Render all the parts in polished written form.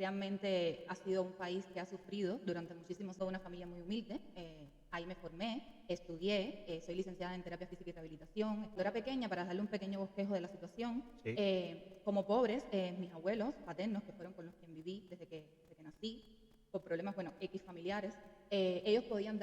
realmente ha sido un país que ha sufrido durante muchísimos años, una familia muy humilde. Ahí me formé, estudié, soy licenciada en terapia física y rehabilitación. Cuando era pequeña, para darle un pequeño bosquejo de la situación, Sí, como pobres, mis abuelos paternos, que fueron con los que viví desde que nací, por problemas, bueno, X familiares, ellos podían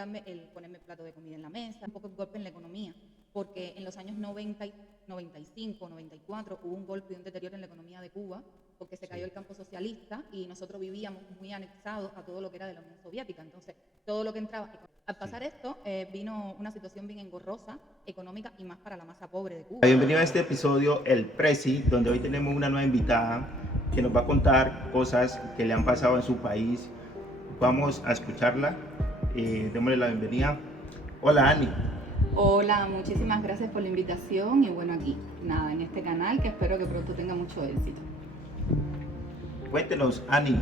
ponerme plato de comida en la mesa, un poco de golpe en la economía, porque en los años 90, 95, 94 hubo un golpe y un deterioro en la economía de Cuba, porque se cayó sí. el campo socialista y nosotros vivíamos muy anexados a todo lo que era de la Unión Soviética. Entonces, todo lo que entraba. Al Sí. pasar esto, vino una situación bien engorrosa, económica y más para la masa pobre de Cuba. Bienvenido a este episodio El Prezi, donde hoy tenemos una nueva invitada que nos va a contar cosas que le han pasado en su país. Vamos a escucharla. Démosle la bienvenida. Hola, Ani. Hola, muchísimas gracias por la invitación y bueno, aquí, nada, en este canal que espero que pronto tenga mucho éxito. Cuéntenos, Ani,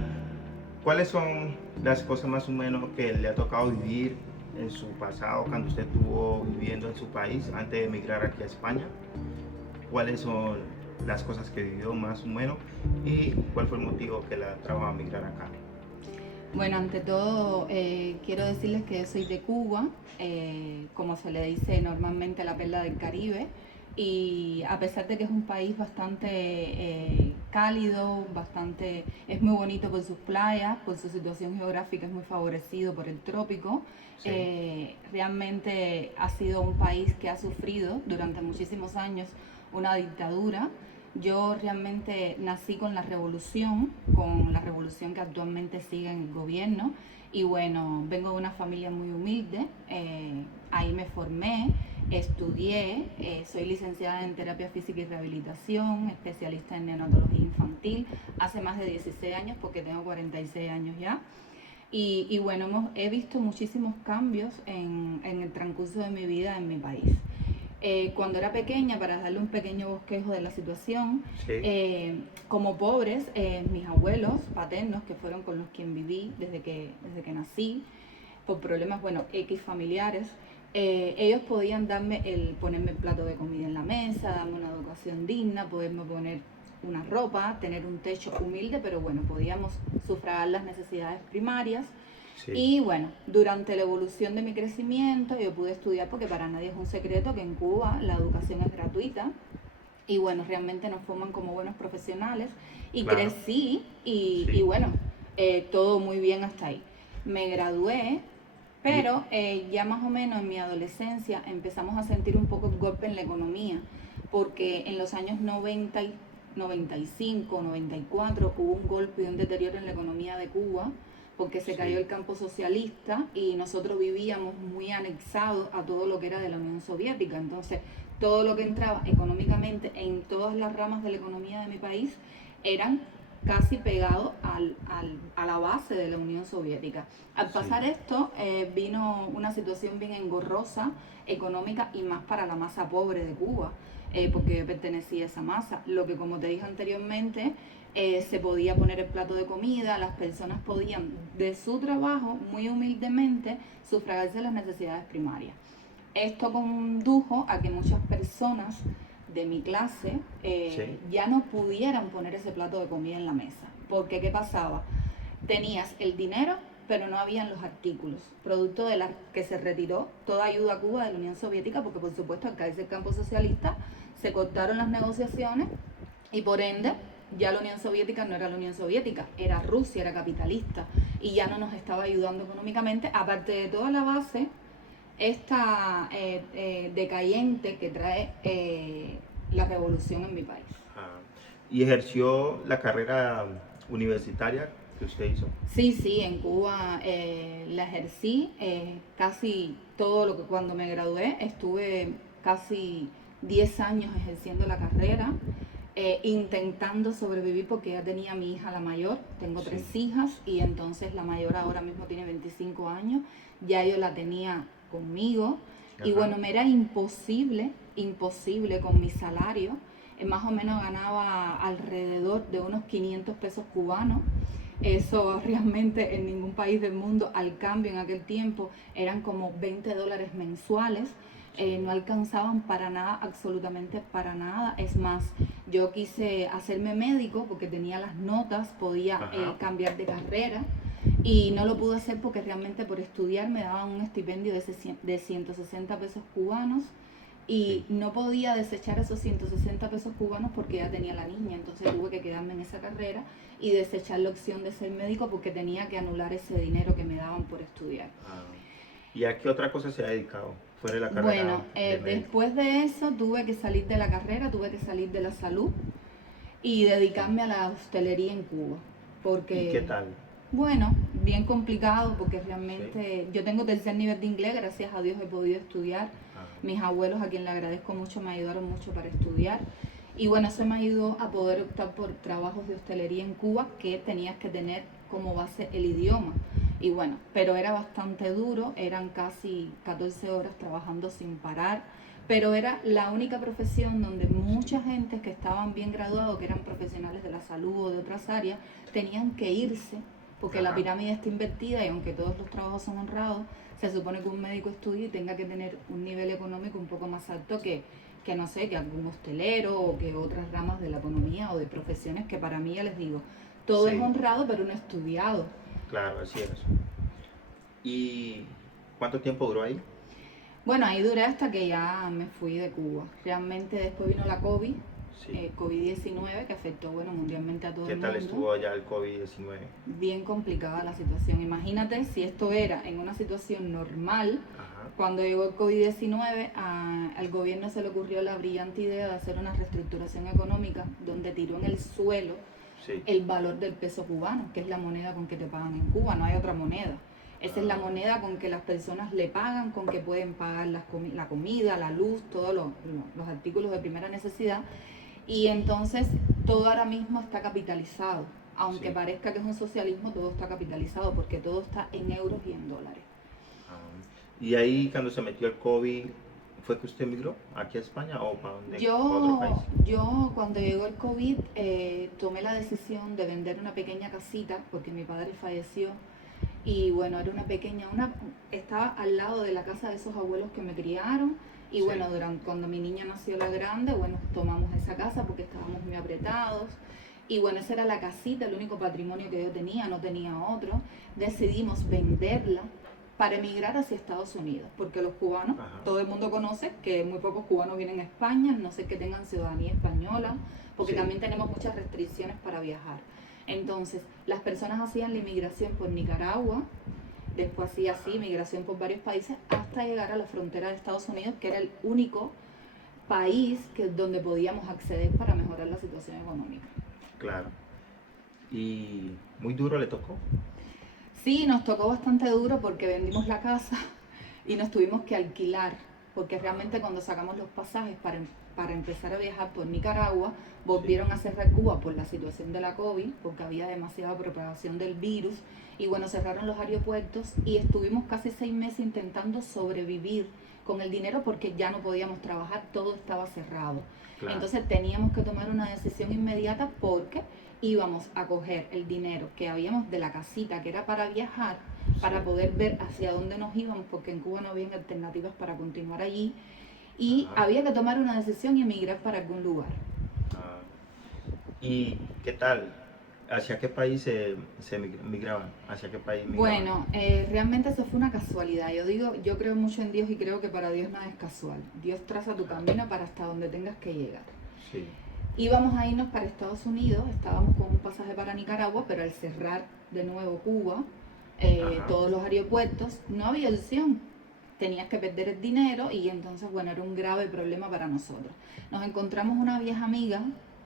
¿cuáles son las cosas más o menos que le ha tocado vivir en su pasado cuando usted estuvo viviendo en su país antes de emigrar aquí a España? ¿Cuáles son las cosas que vivió más o menos y cuál fue el motivo que la trajo a migrar acá? Bueno, ante todo, quiero decirles que soy de Cuba, como se le dice normalmente la perla del Caribe, y a pesar de que es un país bastante cálido, es muy bonito por sus playas, por su situación geográfica es muy favorecido por el trópico, Sí, realmente ha sido un país que ha sufrido durante muchísimos años una dictadura. Yo realmente nací con la revolución que actualmente sigue en el gobierno. Y bueno, vengo de una familia muy humilde, ahí me formé, estudié, soy licenciada en terapia física y rehabilitación, especialista en neonatología infantil, hace más de 16 años porque tengo 46 años ya. Y bueno, he visto muchísimos cambios en el transcurso de mi vida en mi país. Cuando era pequeña, para darle un pequeño bosquejo de la situación, sí. como pobres, mis abuelos paternos, que fueron con los que viví desde que nací, por problemas, bueno, X familiares, ellos podían ponerme el plato de comida en la mesa, darme una educación digna, poderme poner una ropa, tener un techo humilde, pero bueno, podíamos sufragar las necesidades primarias. Sí, Y bueno, durante la evolución de mi crecimiento yo pude estudiar porque para nadie es un secreto que en Cuba la educación es gratuita y bueno, realmente nos forman como buenos profesionales y claro. crecí y Sí. bueno, todo muy bien hasta ahí. Me gradué, Y, pero ya más o menos en mi adolescencia empezamos a sentir un poco el golpe en la economía porque en los años 90, 95, 94 hubo un golpe y un deterioro en la economía de Cuba porque se cayó sí, el campo socialista y nosotros vivíamos muy anexados a todo lo que era de la Unión Soviética. Entonces, todo lo que entraba económicamente en todas las ramas de la economía de mi país eran casi pegados a la base de la Unión Soviética. Al sí, pasar esto, vino una situación bien engorrosa, económica y más para la masa pobre de Cuba, porque yo pertenecía a esa masa. Lo que, como te dije anteriormente, se podía poner el plato de comida, las personas podían de su trabajo muy humildemente sufragarse las necesidades primarias. Esto condujo a que muchas personas de mi clase sí. ya no pudieran poner ese plato de comida en la mesa. Porque ¿qué pasaba? Tenías el dinero, pero no habían los artículos. Producto de la que se retiró toda ayuda a Cuba de la Unión Soviética, porque por supuesto al caerse el campo socialista se cortaron las negociaciones y por ende ya la Unión Soviética no era la Unión Soviética, era Rusia, era capitalista y ya no nos estaba ayudando económicamente, aparte de toda la base esta decayente que trae la revolución en mi país. Ah, y ejerció la carrera universitaria que usted hizo. Sí, sí, en Cuba la ejercí casi todo lo que cuando me gradué estuve casi 10 años ejerciendo la carrera, intentando sobrevivir porque ya tenía a mi hija la mayor, tengo Sí. 3 hijas y entonces la mayor ahora mismo tiene 25 años, ya yo la tenía conmigo y Ajá. bueno, me era imposible, imposible con mi salario, más o menos ganaba alrededor de unos 500 pesos cubanos. Eso realmente en ningún país del mundo, al cambio en aquel tiempo, eran como $20 mensuales. Sí. No alcanzaban para nada, absolutamente para nada. Es más, Yo quise hacerme médico porque tenía las notas, podía Ajá. cambiar de carrera y no lo pude hacer porque realmente por estudiar me daban un estipendio de 160 pesos cubanos Sí. y no podía desechar esos 160 pesos cubanos porque ya tenía la niña, entonces tuve que quedarme en esa carrera y desechar la opción de ser médico porque tenía que anular ese dinero que me daban por estudiar. Ah, ¿y a qué otra cosa se ha dedicado fuera de la carrera Bueno, de médico? después de eso tuve que salir de la carrera, tuve que salir de la salud y dedicarme a la hostelería en Cuba, ¿Y qué porque, tal? bueno, bien complicado, porque Sí. realmente yo tengo tercer nivel de inglés, gracias a Dios he podido estudiar. Ah, Mis abuelos, a quien le agradezco mucho, me ayudaron mucho para estudiar. Y bueno, eso me ayudó a poder optar por trabajos de hostelería en Cuba, que tenías que tener como base el idioma. Y bueno, pero era bastante duro, eran casi 14 horas trabajando sin parar, pero era la única profesión donde mucha gente que estaban bien graduados, que eran profesionales de la salud o de otras áreas, tenían que irse porque la ajá. pirámide está invertida y aunque todos los trabajos son honrados, se supone que un médico estudie y tenga que tener un nivel económico un poco más alto que no sé, que algún hostelero o que otras ramas de la economía o de profesiones que para mí ya les digo, todo es Sí, honrado pero no estudiado. claro, así es. ¿Y cuánto tiempo duró ahí? Bueno, ahí duré hasta que ya me fui de Cuba. Realmente después vino la COVID, Sí. COVID-19, que afectó bueno, mundialmente a todo ¿Qué el tal mundo. estuvo allá el COVID-19? Bien complicada la situación. Imagínate si esto era en una situación normal, Ajá. cuando llegó el COVID-19, al gobierno se le ocurrió la brillante idea de hacer una reestructuración económica donde tiró en el suelo Sí. el valor del peso cubano, que es la moneda con que te pagan en Cuba, no hay otra moneda. Esa es la Ah, moneda con que las personas le pagan, con que pueden pagar la comida, la luz, todos los artículos de primera necesidad. Y entonces todo ahora mismo está capitalizado. Aunque sí. parezca que es un socialismo, todo está capitalizado porque todo está en euros y en dólares. Ah, y ahí cuando se metió el COVID, ¿fue que usted emigró aquí a España o para dónde? ¿Para otro país? Yo cuando llegó el COVID tomé la decisión de vender una pequeña casita porque mi padre falleció y bueno, era una pequeña, estaba al lado de la casa de esos abuelos que me criaron y Sí. bueno, cuando mi niña nació la grande, bueno, tomamos esa casa porque estábamos muy apretados y bueno, esa era la casita, el único patrimonio que yo tenía, no tenía otro. Decidimos venderla para emigrar hacia Estados Unidos, porque los cubanos, Ajá. todo el mundo conoce que muy pocos cubanos vienen a España, no sé que tengan ciudadanía española, porque Sí. también tenemos muchas restricciones para viajar. Entonces, las personas hacían la inmigración por Nicaragua, después hacía así, migración por varios países, hasta llegar a la frontera de Estados Unidos, que era el único país donde podíamos acceder para mejorar la situación económica. Claro. ¿Y muy duro le tocó? Sí, nos tocó bastante duro porque vendimos la casa y nos tuvimos que alquilar, porque realmente cuando sacamos los pasajes para empezar a viajar por Nicaragua, volvieron a cerrar Cuba por la situación de la COVID, porque había demasiada propagación del virus, y bueno, cerraron los aeropuertos y estuvimos casi 6 meses intentando sobrevivir con el dinero porque ya no podíamos trabajar, todo estaba cerrado. Claro. Entonces teníamos que tomar una decisión inmediata porque íbamos a coger el dinero que habíamos de la casita, que era para viajar, para Sí. poder ver hacia dónde nos íbamos, porque en Cuba no había alternativas para continuar allí, y Ajá. había que tomar una decisión y emigrar para algún lugar. Ah, ¿y qué tal? ¿Hacia qué país se migraban? ¿Hacia qué país migraban? Bueno, realmente eso fue una casualidad. Yo creo mucho en Dios y creo que para Dios nada es casual. Dios traza tu camino para hasta donde tengas que llegar. Sí. Íbamos a irnos para Estados Unidos, estábamos con un pasaje para Nicaragua, pero al cerrar de nuevo Cuba, Ajá. todos los aeropuertos, no había opción. Tenías que perder el dinero y entonces, bueno, era un grave problema para nosotros. Nos encontramos una vieja amiga,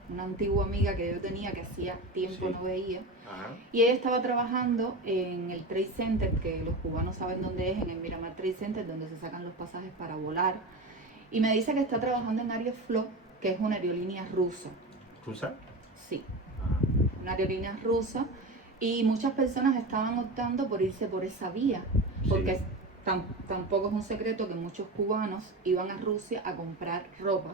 una antigua amiga que yo tenía que hacía tiempo Sí. no veía, Ajá. y ella estaba trabajando en el Trade Center, que los cubanos saben dónde es, en el Miramar Trade Center, donde se sacan los pasajes para volar. Y me dice que está trabajando en Aeroflot, que es una aerolínea rusa. ¿Rusa? Sí, Ah, una aerolínea rusa. Y muchas personas estaban optando por irse por esa vía, porque sí. tampoco es un secreto que muchos cubanos iban a Rusia a comprar ropa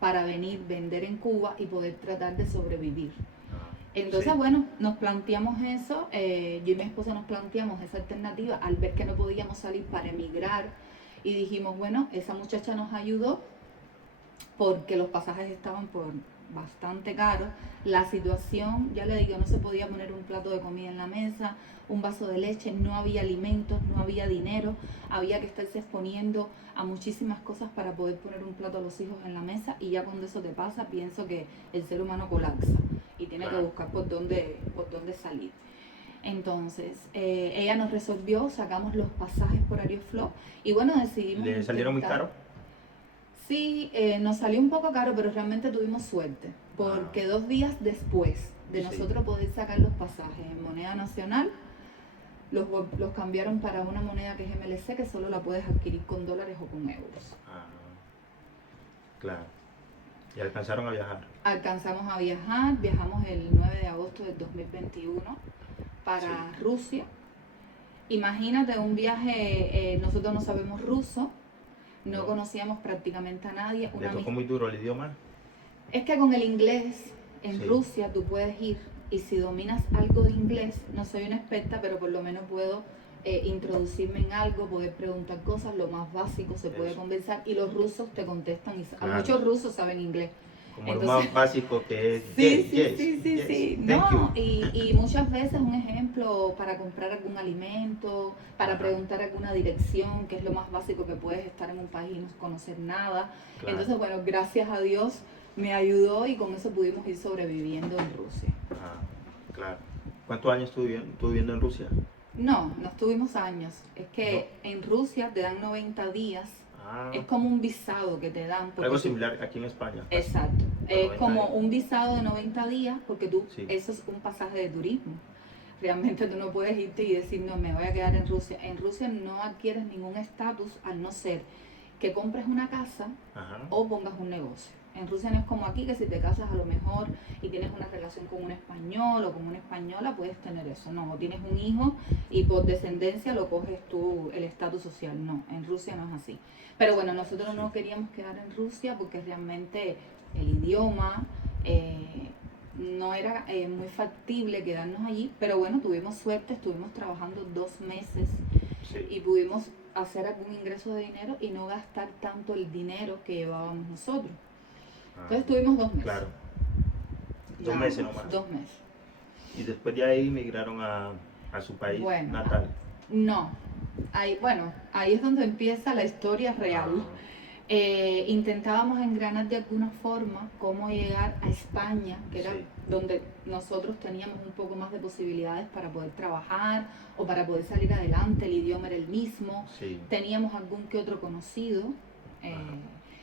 para venir, vender en Cuba y poder tratar de sobrevivir. Ah, Entonces, sí. bueno, nos planteamos eso, yo y mi esposo nos planteamos esa alternativa al ver que no podíamos salir para emigrar y dijimos, bueno, esa muchacha nos ayudó porque los pasajes estaban por bastante caro. La situación, ya le digo, no se podía poner un plato de comida en la mesa, un vaso de leche, no había alimentos, no había dinero, había que estarse exponiendo a muchísimas cosas para poder poner un plato a los hijos en la mesa, y ya cuando eso te pasa, pienso que el ser humano colapsa y tiene que buscar por dónde salir. Entonces, ella nos resolvió, sacamos los pasajes por Aeroflot y bueno, decidimos... ¿Le salieron muy caro? Sí, nos salió un poco caro, pero realmente tuvimos suerte, porque 2 días después de nosotros poder sacar los pasajes en moneda nacional, los cambiaron para una moneda que es MLC, que solo la puedes adquirir con dólares o con euros. Claro. ¿Y alcanzaron a viajar? Alcanzamos a viajar, viajamos el 9 de agosto del 2021 para Rusia. Imagínate un viaje, nosotros no sabemos ruso, no conocíamos prácticamente a nadie. ¿Le tocó muy duro el idioma? Es que con el inglés en Rusia tú puedes ir, y si dominas algo de inglés, no soy una experta, pero por lo menos puedo introducirme en algo, poder preguntar cosas, lo más básico se puede conversar, y los rusos te contestan, y muchos rusos saben inglés. Como entonces, lo más básico que es sí. No, y muchas veces un ejemplo para comprar algún alimento, para preguntar alguna dirección, que es lo más básico, que puedes estar en un país y no conocer nada. Entonces, bueno, gracias a Dios me ayudó, y con eso pudimos ir sobreviviendo en Rusia. Claro. ¿Cuántos años estuvo viviendo en Rusia? No estuvimos años. Es que en Rusia te dan 90 días. Es como un visado que te dan. Algo similar aquí en España. Exacto. Es como un visado de 90 días porque eso es un pasaje de turismo. Realmente tú no puedes irte y decir, no, me voy a quedar en Rusia. En Rusia no adquieres ningún estatus, al no ser que compres una casa o pongas un negocio. En Rusia no es como aquí, que si te casas a lo mejor y tienes una relación con un español o con una española, puedes tener eso. No, o tienes un hijo y por descendencia lo coges tú, el estatus social. No, en Rusia no es así. Pero bueno, nosotros no queríamos quedar en Rusia porque realmente el idioma no era muy factible quedarnos allí. Pero bueno, tuvimos suerte, estuvimos trabajando 2 meses y pudimos hacer algún ingreso de dinero y no gastar tanto el dinero que llevábamos nosotros. Entonces estuvimos 2 meses. Claro. 2 meses nomás. 2 meses. Y después de ahí migraron a su país natal. No. Ahí es donde empieza la historia real. Intentábamos engranar de alguna forma cómo llegar a España, que era donde nosotros teníamos un poco más de posibilidades para poder trabajar o para poder salir adelante. El idioma era el mismo. Teníamos algún que otro conocido.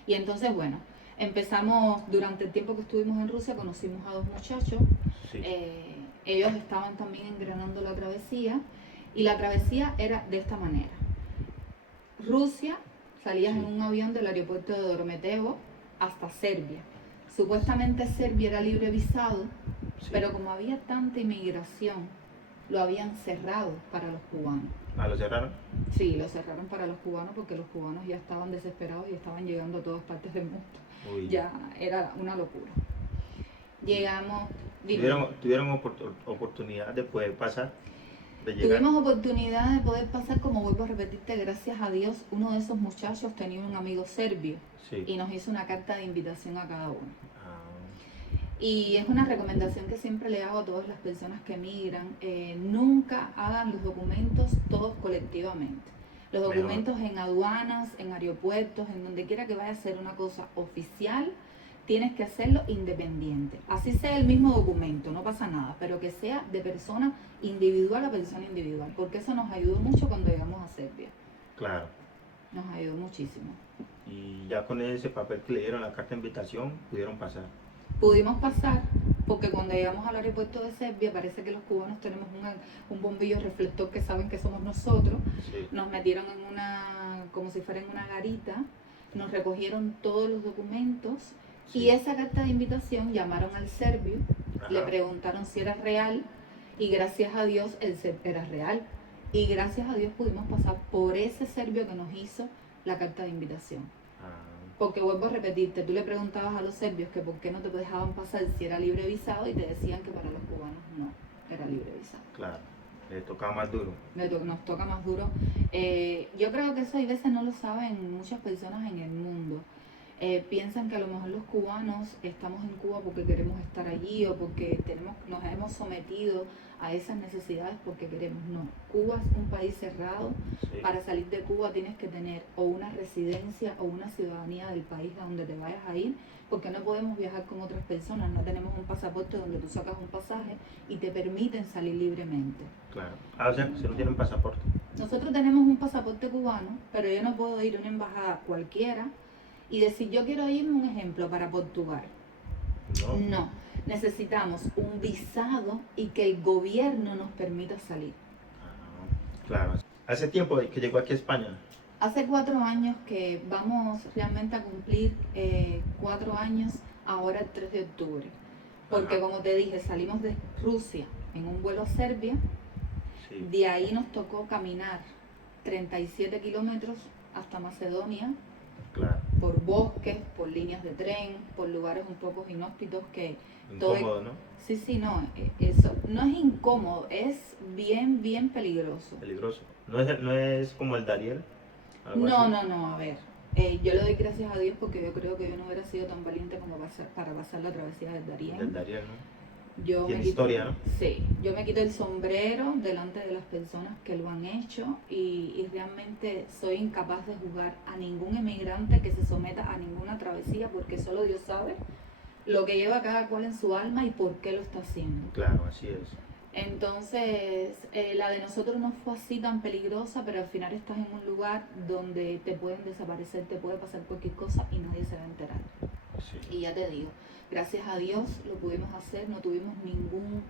Y entonces, bueno, empezamos, durante el tiempo que estuvimos en Rusia, conocimos a 2 muchachos. Ellos estaban también engranando la travesía, y la travesía era de esta manera. Rusia, salías en un avión del aeropuerto de Domodedovo hasta Serbia. Supuestamente Serbia era libre visado, pero como había tanta inmigración, lo habían cerrado para los cubanos. ¿Lo cerraron? Sí, lo cerraron para los cubanos porque los cubanos ya estaban desesperados y estaban llegando a todas partes del mundo. Ya era una locura. Llegamos... ¿Tuvieron oportunidad de poder pasar? Tuvimos oportunidad de poder pasar, como vuelvo a repetirte, gracias a Dios, uno de esos muchachos tenía un amigo serbio y nos hizo una carta de invitación a cada uno. Y es una recomendación que siempre le hago a todas las personas que emigran: nunca hagan los documentos todos colectivamente. Los documentos en aduanas, en aeropuertos, en donde quiera que vaya a ser una cosa oficial, tienes que hacerlo independiente. Así sea el mismo documento, no pasa nada, pero que sea de persona individual a persona individual, porque eso nos ayudó mucho cuando llegamos a Serbia. Claro. Nos ayudó muchísimo. Y ya con ese papel que le dieron, la carta de invitación, pudieron pasar. Pudimos pasar porque cuando llegamos al aeropuerto de Serbia, parece que los cubanos tenemos un bombillo reflector que saben que somos nosotros. Nos metieron en como si fuera en una garita, nos recogieron todos los documentos. Y esa carta de invitación, llamaron al serbio, le preguntaron si era real, y gracias a Dios era real. Y gracias a Dios pudimos pasar por ese serbio que nos hizo la carta de invitación. Porque vuelvo a repetirte, tú le preguntabas a los serbios que por qué no te dejaban pasar si era libre visado, y te decían que para los cubanos no era libre visado. Claro, les tocaba más duro. Nos toca más duro. Yo creo que eso hay veces no lo saben muchas personas en el mundo. piensan que a lo mejor los cubanos estamos en Cuba porque queremos estar allí o porque nos hemos sometido a esas necesidades porque queremos. No, Cuba es un país cerrado. Sí. Para salir de Cuba tienes que tener o una residencia o una ciudadanía del país a donde te vayas a ir, porque no podemos viajar con otras personas, no tenemos un pasaporte donde tú sacas un pasaje y te permiten salir libremente. Claro. O sea, si no tienen pasaporte. Nosotros tenemos un pasaporte cubano, pero yo no puedo ir a una embajada cualquiera y decir, yo quiero irme, un ejemplo, para Portugal. No, necesitamos un visado y que el gobierno nos permita salir. Claro. ¿Hace tiempo que llegó aquí a España? Hace 4 años que vamos realmente a cumplir 4 años ahora el 3 de octubre. Porque Ajá. como te dije, salimos de Rusia en un vuelo a Serbia, Sí. de ahí nos tocó caminar 37 kilómetros hasta Macedonia, Claro. por bosques, por líneas de tren, por lugares un poco inhóspitos que... Incómodo, ¿no? Sí, no, eso no es incómodo, es bien peligroso. Peligroso. ¿No es como el Dariel? ¿Algo No, así? a ver, yo le doy gracias a Dios porque yo creo que yo no hubiera sido tan valiente como para pasar la travesía del Darién. Del Dariel, ¿no? Yo Tiene me quito, historia, ¿no? Sí, yo me quito el sombrero delante de las personas que lo han hecho y realmente soy incapaz de juzgar a ningún emigrante que se someta a ninguna travesía porque solo Dios sabe lo que lleva cada cual en su alma y por qué lo está haciendo. Claro, así es. Entonces, la de nosotros no fue así tan peligrosa, pero al final estás en un lugar donde te pueden desaparecer, te puede pasar cualquier cosa y nadie se va a enterar. Sí. Y ya te digo, gracias a Dios lo pudimos hacer, no tuvimos ningún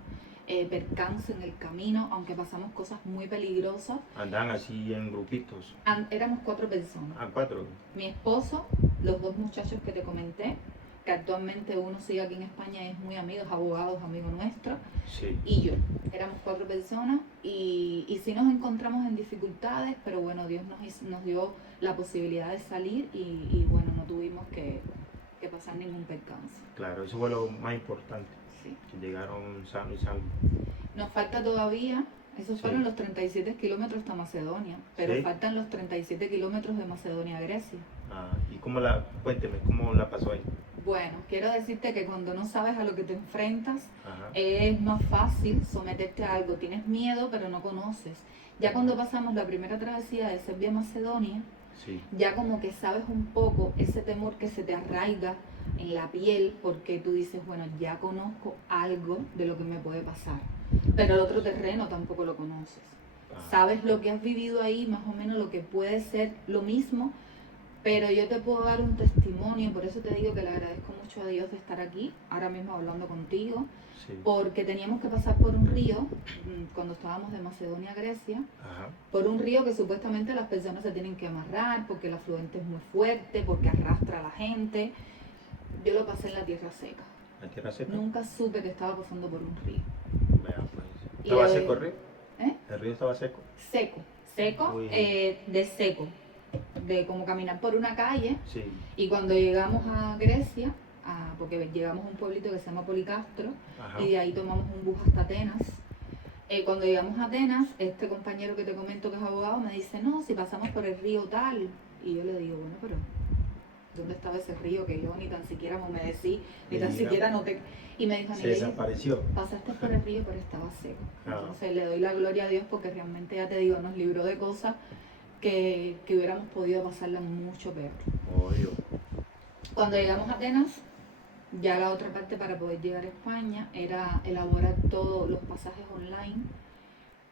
percance en el camino, aunque pasamos cosas muy peligrosas. Andan así en grupitos. Éramos 4 personas. 4. Mi esposo, los 2 muchachos que te comenté, que actualmente uno sigue aquí en España, es muy amigo, es abogado, es amigo nuestro, Sí. y yo. Éramos 4 personas y sí nos encontramos en dificultades, pero bueno, Dios nos dio la posibilidad de salir y bueno, no tuvimos que pasar ningún percance. Claro, eso fue lo más importante, Sí. que llegaron sano y salvo. Nos falta todavía, esos Sí. fueron los 37 kilómetros hasta Macedonia, pero Sí. faltan los 37 kilómetros de Macedonia a Grecia. ¿Y cuénteme, cómo la pasó ahí? Bueno, quiero decirte que cuando no sabes a lo que te enfrentas, Ajá. es más fácil someterte a algo. Tienes miedo, pero no conoces. Ya cuando pasamos la primera travesía de Serbia a Macedonia, Sí. ya como que sabes un poco ese temor que se te arraiga en la piel, porque tú dices, bueno, ya conozco algo de lo que me puede pasar. Pero el otro terreno tampoco lo conoces. Sabes lo que has vivido ahí, más o menos lo que puede ser lo mismo, pero yo te puedo dar un testimonio, por eso te digo que le agradezco mucho a Dios de estar aquí, ahora mismo hablando contigo, Sí. porque teníamos que pasar por un río, cuando estábamos de Macedonia a Grecia, Ajá. por un río que supuestamente las personas se tienen que amarrar, porque el afluente es muy fuerte, porque arrastra a la gente. Yo lo pasé en la tierra seca. ¿La tierra seca? Nunca supe que estaba pasando por un río. Vea, pues. Y ¿Estaba de- seco el río? ¿Eh? ¿El río estaba seco? Seco, Uy. de seco, de como caminar por una calle. Sí. Y cuando llegamos a Grecia, porque llegamos a un pueblito que se llama Policastro, Ajá. y de ahí tomamos un bus hasta Atenas. Cuando llegamos a Atenas, este compañero que te comento que es abogado me dice, no, si pasamos por el río tal. Y yo le digo, bueno, pero ¿dónde estaba ese río que yo ni tan siquiera me humedecí, ni tan Mira. siquiera noté? Y me dijo, Se Anileia, desapareció. pasaste por el río, pero estaba seco. Ah. Entonces le doy la gloria a Dios porque realmente, ya te digo, nos libró de cosas que hubiéramos podido pasarla mucho peor. Obvio. Cuando llegamos a Atenas, ya la otra parte para poder llegar a España era elaborar todos los pasajes online,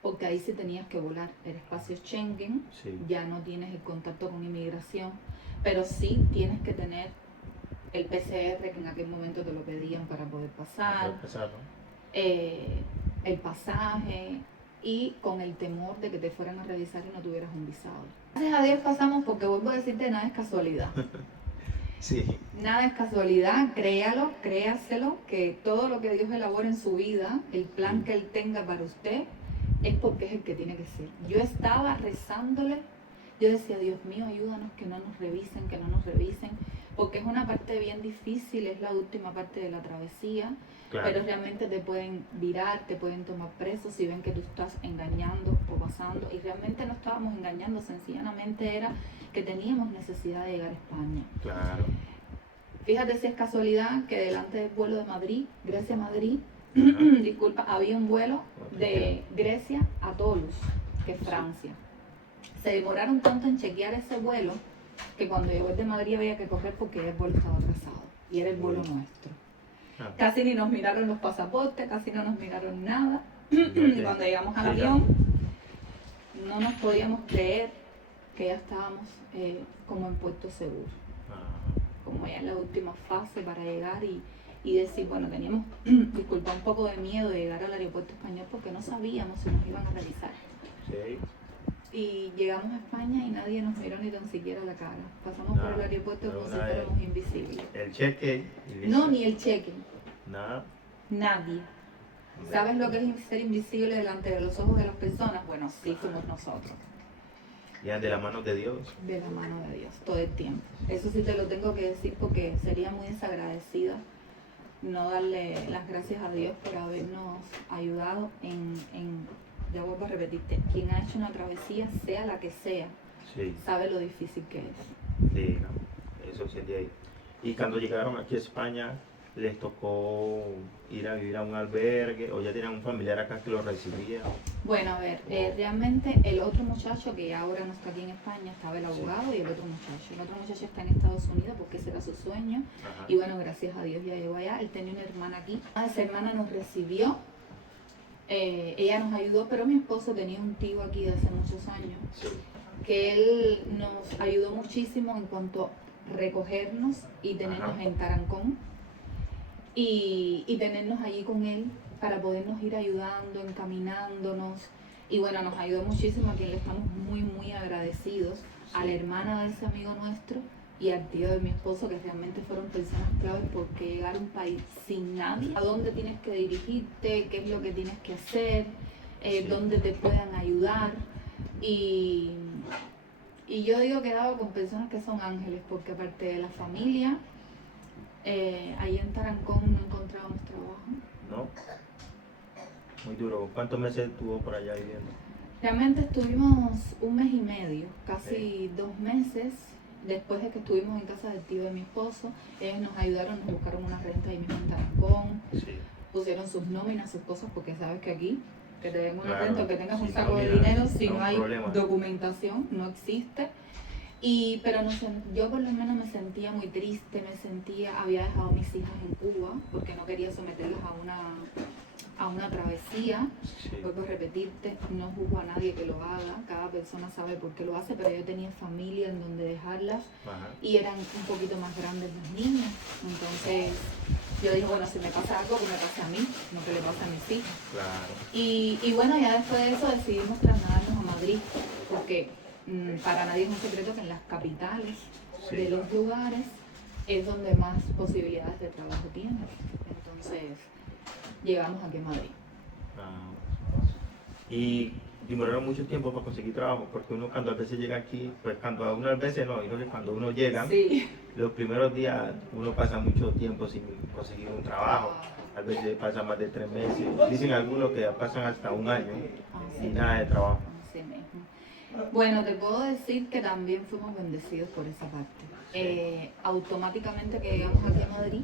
porque ahí sí tenías que volar. El espacio Schengen, Sí. ya no tienes el contacto con inmigración, pero sí tienes que tener el PCR, que en aquel momento te lo pedían para poder pasar, Para empezar, ¿no? el pasaje y con el temor de que te fueran a revisar y no tuvieras un visado. Gracias a Dios pasamos, porque vuelvo a decirte, nada es casualidad. Sí. Nada es casualidad, créalo, créaselo, que todo lo que Dios elabora en su vida, el plan que Él tenga para usted, es porque es el que tiene que ser. Yo estaba rezándole, yo decía, Dios mío, ayúdanos que no nos revisen, porque es una parte bien difícil, es la última parte de la travesía, Claro. pero realmente te pueden virar, te pueden tomar preso si ven que tú estás engañando o pasando, y realmente no estábamos engañando, sencillamente era que teníamos necesidad de llegar a España. Claro. Fíjate si es casualidad que delante del vuelo de Madrid, Grecia-Madrid, Ajá. disculpa, había un vuelo de Grecia a Toulouse, que es Francia. Se demoraron tanto en chequear ese vuelo que cuando llegó el de Madrid había que correr porque el vuelo estaba atrasado y era el vuelo nuestro. Ah, Casi ni nos miraron los pasaportes, casi no nos miraron nada. ok. Y cuando llegamos al Sí, avión, no nos podíamos creer que ya estábamos como en puerto seguro, Ah, como ya en la última fase para llegar y decir, bueno, teníamos, disculpa, un poco de miedo de llegar al aeropuerto español porque no sabíamos si nos iban a revisar. sí. Y llegamos a España y nadie nos miró ni tan siquiera la cara. Pasamos por el aeropuerto pero como si una vez. fuéramos invisibles. El cheque y listo. No, ni el cheque, Nada. nadie. ¿Sabes lo que es ser invisible delante de los ojos de las personas? Bueno, sí fuimos nosotros, Ya de la mano de Dios. de la mano de Dios, todo el tiempo. Eso sí te lo tengo que decir porque sería muy desagradecida no darle las gracias a Dios por habernos ayudado ya vuelvo a repetirte, quien ha hecho una travesía, sea la que sea, Sí, sabe lo difícil que es. sí, eso sería ahí. Y cuando llegaron aquí a España, ¿les tocó ir a vivir a un albergue o ya tenían un familiar acá que los recibía? Bueno, a ver, realmente el otro muchacho que ahora no está aquí en España, estaba el abogado y el otro muchacho. El otro muchacho está en Estados Unidos porque ese era su sueño. Ajá. Y bueno, gracias a Dios ya llegó allá. Él tenía una hermana aquí. Esa hermana nos recibió, ella nos ayudó, pero mi esposo tenía un tío aquí de hace muchos años Sí, que él nos ayudó muchísimo en cuanto a recogernos y tenernos Ajá. en Tarancón y tenernos allí con él para podernos ir ayudando, encaminándonos. Y bueno, nos ayudó muchísimo, a quien le estamos muy, muy agradecidos, a la hermana de ese amigo nuestro y al tío de mi esposo, que realmente fueron personas claves porque llegar a un país sin nadie, a dónde tienes que dirigirte, qué es lo que tienes que hacer, Sí. dónde te puedan ayudar. Y yo digo que he dado con personas que son ángeles, porque aparte de la familia, ahí en Tarancón no encontrábamos trabajo. ¿no? Muy duro. ¿Cuántos meses estuvo por allá viviendo? Realmente estuvimos 1 mes y medio, casi 2 meses, después de que estuvimos en casa del tío de mi esposo. Ellos nos ayudaron, nos buscaron una renta ahí mismo en Tarancón, Sí. pusieron sus nóminas, sus cosas, porque sabes que aquí, que te den una Claro, renta o que tengas un sin saco de nómina, dinero, si no no hay hay problema. documentación, no existe. Pero yo por lo menos me sentía muy triste, había dejado a mis hijas en Cuba porque no quería someterlas a una travesía. Sí. Vuelvo a repetirte, no juzgo a nadie que lo haga, cada persona sabe por qué lo hace, pero yo tenía familia en donde dejarlas Ajá. y eran un poquito más grandes las niñas. Entonces yo dije, bueno, si me pasa algo, que me pase a mí, no que le pase a mis hijas. Claro. Y bueno, ya después de eso decidimos trasladarnos a Madrid, porque para nadie es un secreto que en las capitales Sí. de los lugares es donde más posibilidades de trabajo tienes. Entonces llegamos aquí a Madrid. Ah. Y demoraron mucho tiempo para conseguir trabajo, porque uno cuando a veces llega aquí, pues cuando a uno a veces no, y no, cuando uno llega, Sí. los primeros días uno pasa mucho tiempo sin conseguir un trabajo. A veces pasa más de 3 meses. Dicen algunos que pasan hasta un año Así y nada de trabajo. Así mismo. Bueno, te puedo decir que también fuimos bendecidos por esa parte. Automáticamente que llegamos aquí a Madrid,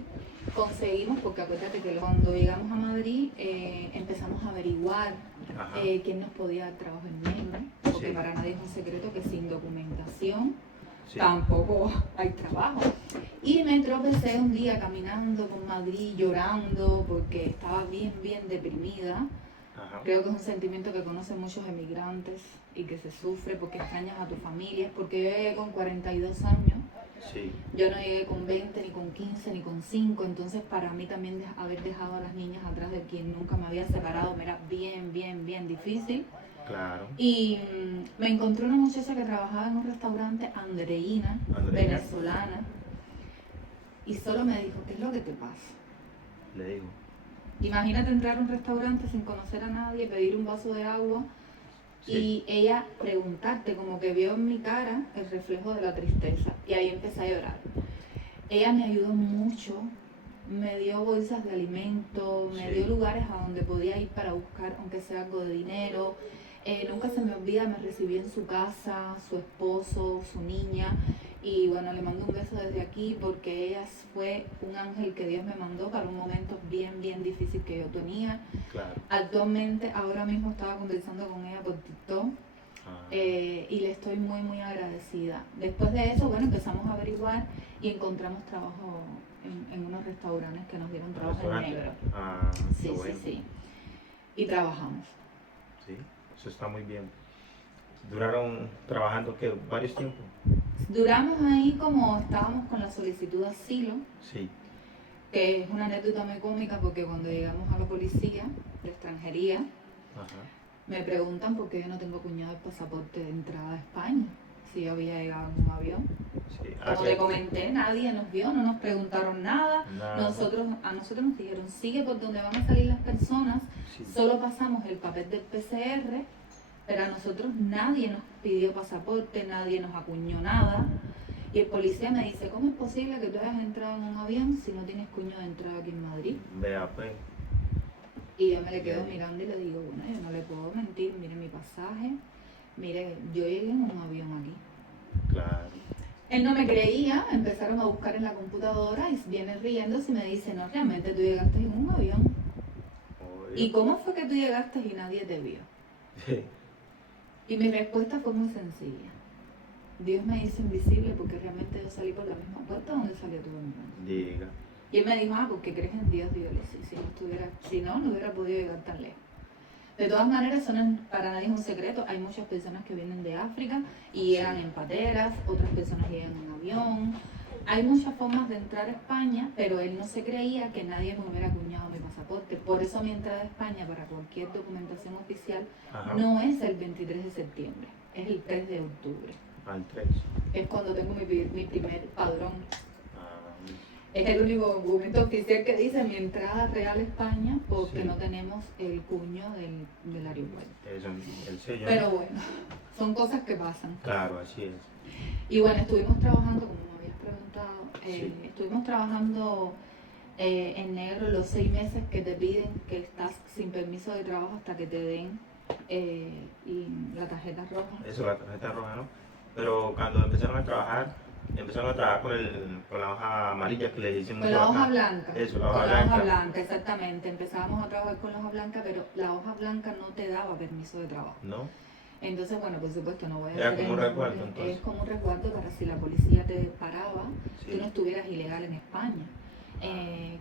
conseguimos, porque acuérdate que cuando llegamos a Madrid empezamos a averiguar Ajá. quién nos podía dar trabajo en negro, porque Sí. para nadie es un secreto que sin documentación Sí. tampoco hay trabajo. Y me tropecé un día caminando por Madrid llorando porque estaba bien, bien deprimida. Ajá. Creo que es un sentimiento que conocen muchos emigrantes y que se sufre porque extrañas a tu familia, porque yo llegué con 42 años, Sí. yo no llegué con 20, ni con 15, ni con 5, entonces para mí también haber dejado a las niñas atrás de quien nunca me había separado me era bien, bien, bien difícil. Claro. Y me encontré una muchacha que trabajaba en un restaurante, Andreina, venezolana, y solo me dijo, ¿qué es lo que te pasa? Le digo. Imagínate entrar a un restaurante sin conocer a nadie, pedir un vaso de agua Sí. y ella preguntarte, como que vio en mi cara el reflejo de la tristeza. Y ahí empecé a llorar. Ella me ayudó mucho, me dio bolsas de alimento, me Sí. dio lugares a donde podía ir para buscar, aunque sea algo de dinero. Nunca se me olvida, me recibió en su casa, su esposo, su niña. Y bueno, le mando un beso desde aquí porque ella fue un ángel que Dios me mandó para un momento bien, bien difícil que yo tenía. Claro. Actualmente, ahora mismo estaba conversando con ella por TikTok y le estoy muy, muy agradecida. Después de eso, bueno, empezamos a averiguar y encontramos trabajo en unos restaurantes que nos dieron trabajo en negro. Qué Sí, bueno. sí, sí. Y trabajamos. Sí, eso está muy bien. ¿Duraron trabajando qué? ¿Varios tiempos? Duramos ahí como estábamos con la solicitud de asilo, Sí. que es una anécdota muy cómica porque cuando llegamos a la policía de extranjería, Ajá. me preguntan por qué yo no tengo cuñado el pasaporte de entrada a España, si yo había llegado en un avión. Sí. Como te comenté, nadie nos vio, no nos preguntaron nada. Nada. A nosotros nos dijeron, sigue por donde van a salir las personas, Sí. solo pasamos el papel del PCR, pero a nosotros nadie nos pidió pasaporte, nadie nos acuñó nada. Y el policía me dice, ¿cómo es posible que tú hayas entrado en un avión si no tienes cuño de entrada aquí en Madrid? Vea, pues. Y yo me le quedo mirando y le digo, bueno, yo no le puedo mentir, mire mi pasaje, mire, yo llegué en un avión aquí. Claro. Él no me creía, empezaron a buscar en la computadora y viene riéndose y me dice, no, realmente tú llegaste en un avión. Oye. ¿Y cómo fue que tú llegaste y nadie te vio? Sí. Y mi respuesta fue muy sencilla. Dios me hizo invisible porque realmente yo salí por la misma puerta donde salió todo el mundo. Diga. Y él me dijo, ¿por qué crees en Dios? Digo, sí, si no hubiera podido llegar tan lejos. De todas maneras, eso no es, para nadie es un secreto. Hay muchas personas que vienen de África y llegan en pateras, otras personas llegan en avión. Hay muchas formas de entrar a España, pero él no se creía que nadie me hubiera acuñado mi pasaporte. Por eso mi entrada a España para cualquier documentación oficial Ajá. no es el 23 de septiembre, es el 3 de octubre. Al 3. Es cuando tengo mi primer padrón. Ah, Es el único documento oficial que dice mi entrada real a España porque Sí. no tenemos el cuño del aeropuerto. eso, el sello. Pero bueno, son cosas que pasan. Claro, así es. Y bueno, estuvimos trabajando, como me habías preguntado, Sí. estuvimos trabajando en negro los 6 meses que te piden que estás sin permiso de trabajo hasta que te den y la tarjeta roja. Eso, la tarjeta roja, ¿no? Pero cuando empezaron a trabajar con la hoja amarilla que le dicen Con mucho la hoja acá. blanca. Eso, la hoja Con la hoja blanca. blanca, exactamente. Empezábamos a trabajar con la hoja blanca, pero la hoja blanca no te daba permiso de trabajo. ¿No? Entonces, bueno, por supuesto, no voy a Era hacer como un el resguardo, nombre. entonces. Es como un resguardo para si la policía te paraba, Sí. tú no estuvieras ilegal en España.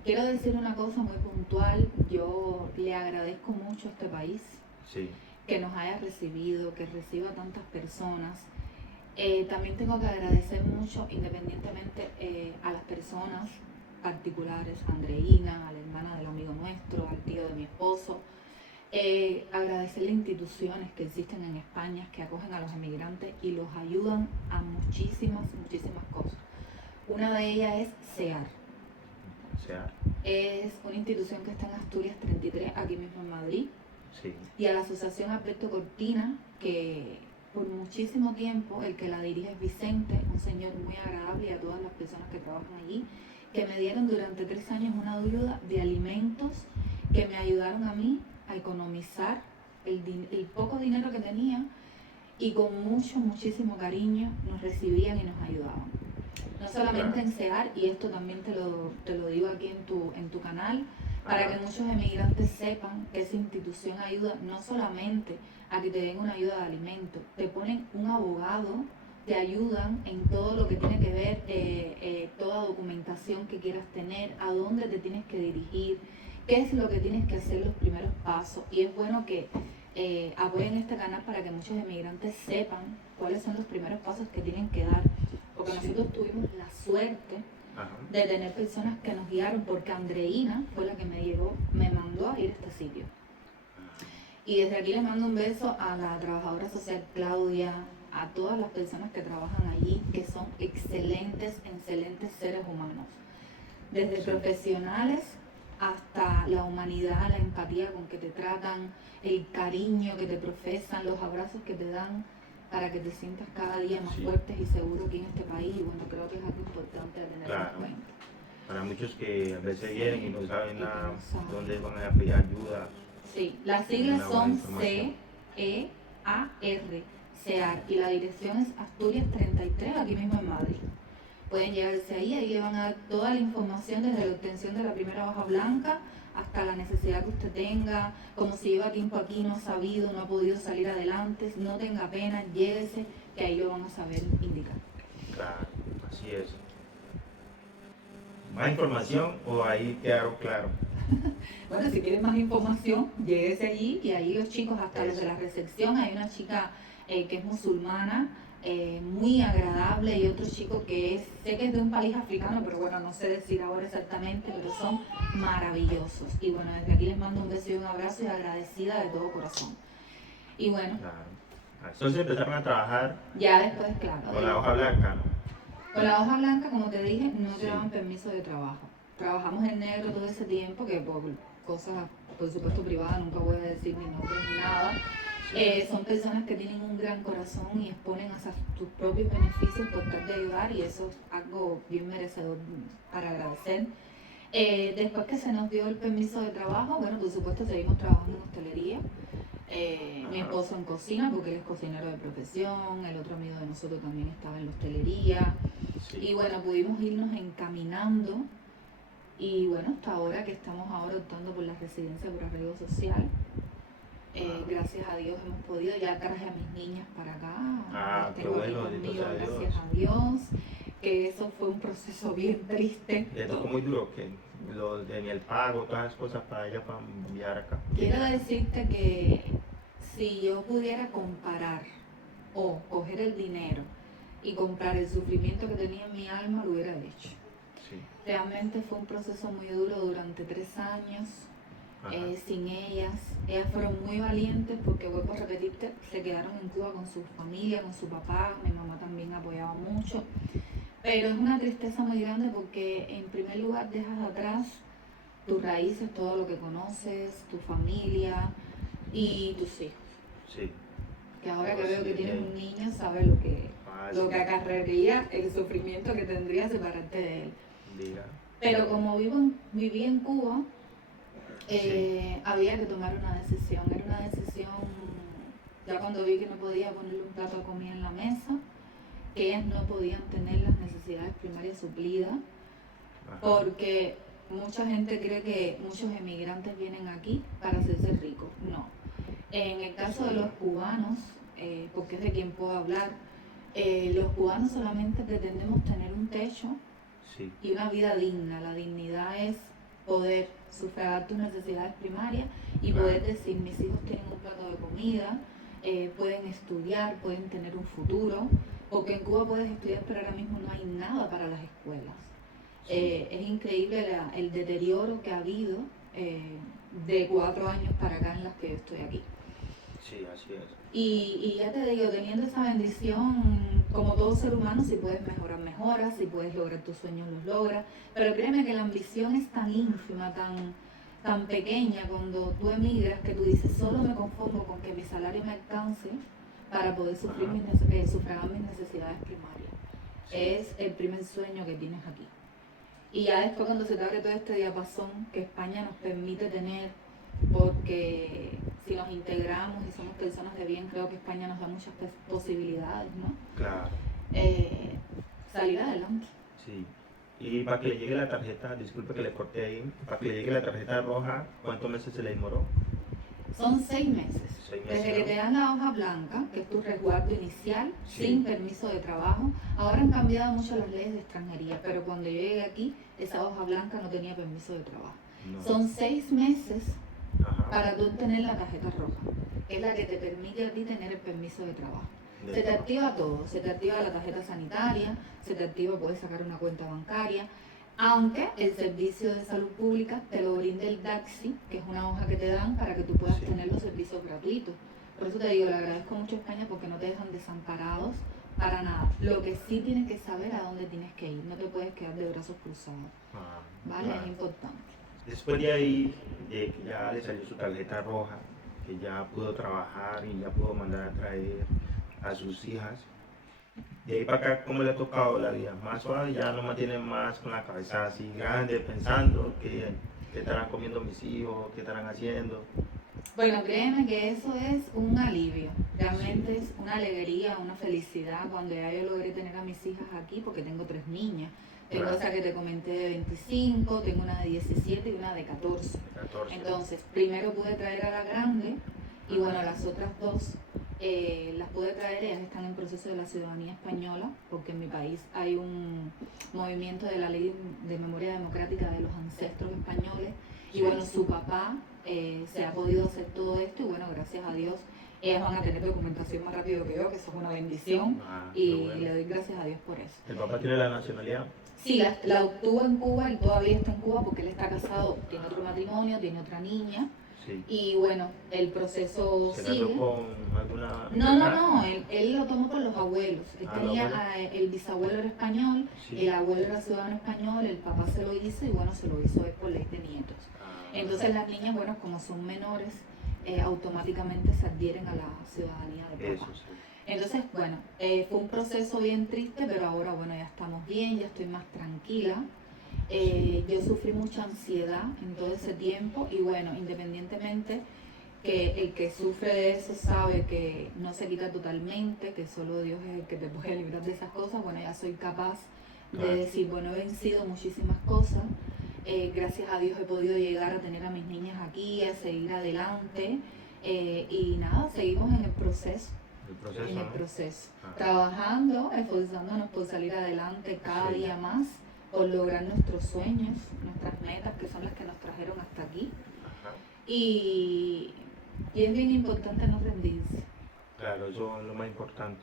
Quiero decir una cosa muy puntual. Yo le agradezco mucho a este país Sí. que nos haya recibido, que reciba a tantas personas. También tengo que agradecer mucho, independientemente a las personas particulares, a Andreina, a la hermana del amigo nuestro, al tío de mi esposo. Agradecerle a instituciones que existen en España que acogen a los emigrantes y los ayudan a muchísimas, muchísimas cosas. Una de ellas es SEAR. O sea, Es una institución que está en Asturias 33, aquí mismo en Madrid. sí. Y a la Asociación Alberto Cortina, que por muchísimo tiempo el que la dirige es Vicente, un señor muy agradable, y a todas las personas que trabajan allí, que me dieron durante 3 años una ayuda de alimentos que me ayudaron a mí a economizar el poco dinero que tenía y con muchísimo cariño nos recibían y nos ayudaban. No solamente en SEAR, y esto también te lo digo aquí en tu canal, para que muchos emigrantes sepan que esa institución ayuda no solamente a que te den una ayuda de alimentos, te ponen un abogado, te ayudan en todo lo que tiene que ver, toda documentación que quieras tener, a dónde te tienes que dirigir, qué es lo que tienes que hacer los primeros pasos. Y es bueno que apoyen este canal para que muchos emigrantes sepan cuáles son los primeros pasos que tienen que dar, porque nosotros tuvimos la suerte Ajá. de tener personas que nos guiaron, porque Andreina fue la que me mandó a ir a este sitio. Y desde aquí le mando un beso a la trabajadora social Claudia, a todas las personas que trabajan allí, que son excelentes seres humanos. Desde Sí. profesionales hasta la humanidad, la empatía con que te tratan, el cariño que te profesan, los abrazos que te dan para que te sientas cada día más Sí. fuertes y seguros aquí en este país. Y bueno, creo que es algo importante de tener Claro. en cuenta. Para muchos que a veces vienen y no saben Y que nada, no saben. dónde van a pedir ayuda. Sí, las siglas Una buena son información. CEAR, SEAR, y la dirección es Asturias 33, aquí mismo en Madrid. Pueden llegarse ahí le van a dar toda la información desde la obtención de la primera hoja blanca hasta la necesidad que usted tenga, como si lleva tiempo aquí, no ha sabido, no ha podido salir adelante, no tenga pena, lléguese, que ahí lo van a saber indicar. Claro, así es. ¿Más información o ahí quedaron claro? Bueno, si quieren más información, lléguese allí y ahí los chicos, hasta los de la recepción, hay una chica que es musulmana, muy agradable, y otro chico sé que es de un país africano, pero bueno, no sé decir ahora exactamente, pero son maravillosos. Y bueno, desde aquí les mando un beso y un abrazo y agradecida de todo corazón. Y bueno. Claro. Entonces empezaron a trabajar. Ya después, claro. Con la hoja blanca, ¿no? Con la hoja blanca, como te dije, no te daban permiso de trabajo. Trabajamos en negro todo ese tiempo, que por cosas, por supuesto, privadas, nunca voy a decir ni nombres ni nada. Son personas que tienen un gran corazón y exponen hasta sus propios beneficios por tratar de ayudar, y eso es algo bien merecedor para agradecer. Después que se nos dio el permiso de trabajo, bueno, por supuesto seguimos trabajando en hostelería. Mi esposo en cocina, porque él es cocinero de profesión, el otro amigo de nosotros también estaba en la hostelería. Sí. Y bueno, pudimos irnos encaminando, y bueno, hasta ahora que estamos ahora optando por la residencia por arraigo social. Gracias a Dios hemos podido, ya traje a mis niñas para acá, las tengo aquí conmigo, gracias a Dios, que eso fue un proceso bien triste. ¿Le tocó muy duro que lo de el pago, todas las cosas para ella, para enviar acá? Quiero decirte que si yo pudiera comparar o coger el dinero y comprar el sufrimiento que tenía en mi alma, lo hubiera hecho. Sí. Realmente fue un proceso muy duro durante 3 años. Sin ellas fueron muy valientes, porque vuelvo a repetirte, se quedaron en Cuba con su familia, con su papá, mi mamá también apoyaba mucho, pero es una tristeza muy grande porque en primer lugar dejas atrás tus raíces, todo lo que conoces, tu familia y tus hijos. Sí. Que ahora que veo que tienes un niño, sabes lo que acarrearía el sufrimiento que tendría separarte de él. Pero como viví en Cuba, había que tomar una decisión. Era una decisión, ya cuando vi que no podía ponerle un plato de comida en la mesa, que ellas no podían tener las necesidades primarias suplidas, porque mucha gente cree que muchos emigrantes vienen aquí para hacerse ricos. No. En el caso de los cubanos, porque es de quien puedo hablar, los cubanos solamente pretendemos tener un techo y una vida digna. La dignidad es poder sufragar tus necesidades primarias y poder decir: mis hijos tienen un plato de comida, pueden estudiar, pueden tener un futuro, porque en Cuba puedes estudiar, pero ahora mismo no hay nada para las escuelas. Es increíble el deterioro que ha habido de 4 años para acá en las que yo estoy aquí. Sí, así es. Y ya te digo, teniendo esa bendición, como todo ser humano, si puedes mejorar, mejoras, si puedes lograr tus sueños, los logras, pero créeme que la ambición es tan ínfima, tan pequeña cuando tú emigras, que tú dices: solo me conformo con que mi salario me alcance para poder sufragar mis necesidades primarias. Sí. Es el primer sueño que tienes aquí. Y ya después, cuando se te abre todo este diapasón que España nos permite tener, porque si nos integramos y somos personas de bien, creo que España nos da muchas posibilidades, ¿no? Claro. Salir adelante. Sí. Y para que le llegue la tarjeta, disculpe que le corté ahí, para que le llegue la tarjeta roja, ¿cuántos meses se le demoró? Son 6 meses. Desde que te dan la hoja blanca, que es tu resguardo inicial, sin permiso de trabajo. Ahora han cambiado mucho las leyes de extranjería, pero cuando yo llegué aquí, esa hoja blanca no tenía permiso de trabajo. No. Son 6 meses para tú obtener la tarjeta roja, que es la que te permite a ti tener el permiso de trabajo. Se te activa todo, se te activa la tarjeta sanitaria, se te activa, puedes sacar una cuenta bancaria, aunque el Servicio de Salud Pública te lo brinde el DAXI, que es una hoja que te dan para que tú puedas tener los servicios gratuitos. Por eso te digo, le agradezco mucho a España, porque no te dejan desamparados para nada. Lo que sí tienes que saber a dónde tienes que ir, no te puedes quedar de brazos cruzados. ¿Vale? Claro. Es importante. Después de ahí, que ya le salió su tarjeta roja, que ya pudo trabajar y ya pudo mandar a traer a sus hijas, de ahí para acá, ¿cómo le ha tocado la vida? Más suave, ya no mantiene más con la cabeza así grande, pensando qué estarán comiendo mis hijos, qué estarán haciendo. Bueno, créeme que eso es un alivio. Realmente realmente es una alegría, una felicidad cuando ya yo logré tener a mis hijas aquí, porque tengo 3 niñas. Tengo Claro. esa que te comenté de 25, tengo una de 17 y una de 14. 14. Entonces, primero pude traer a la grande y bueno, las otras dos las pude traer, ellas están en proceso de la ciudadanía española, porque en mi país hay un movimiento de la ley de memoria democrática de los ancestros españoles y Sí. bueno, su papá se ha podido hacer todo esto y bueno, gracias a Dios, ellas van a tener documentación más rápido que yo, que eso es una bendición Qué y bueno. le doy gracias a Dios por eso. ¿El papá tiene la nacionalidad? Sí, la obtuvo en Cuba, él todavía está en Cuba porque él está casado, tiene otro matrimonio, tiene otra niña Sí. y bueno, el proceso ¿Se sigue. casó con alguna? No, él lo tomó por los abuelos. Él Ah, tenía, ¿los abuelos? el bisabuelo era español, Sí. el abuelo era ciudadano español, el papá se lo hizo y bueno, se lo hizo él por ley de nietos. Entonces las niñas, bueno, como son menores, automáticamente se adhieren a la ciudadanía de Eso papá. sí. Entonces, bueno, fue un proceso bien triste, pero ahora, bueno, ya estamos bien, ya estoy más tranquila. Yo sufrí mucha ansiedad en todo ese tiempo y bueno, independientemente que el que sufre de eso sabe que no se quita totalmente, que solo Dios es el que te puede librar de esas cosas, bueno, ya soy capaz de Claro. decir, bueno, he vencido muchísimas cosas, gracias a Dios he podido llegar a tener a mis niñas aquí, a seguir adelante y nada, seguimos en el proceso. El proceso, En el ¿no? proceso, Ajá. trabajando, esforzándonos por salir adelante cada Sí. día más, por lograr nuestros sueños, nuestras metas, que son las que nos trajeron hasta aquí. Ajá. Y es bien importante no rendirse Claro, eso es lo más importante.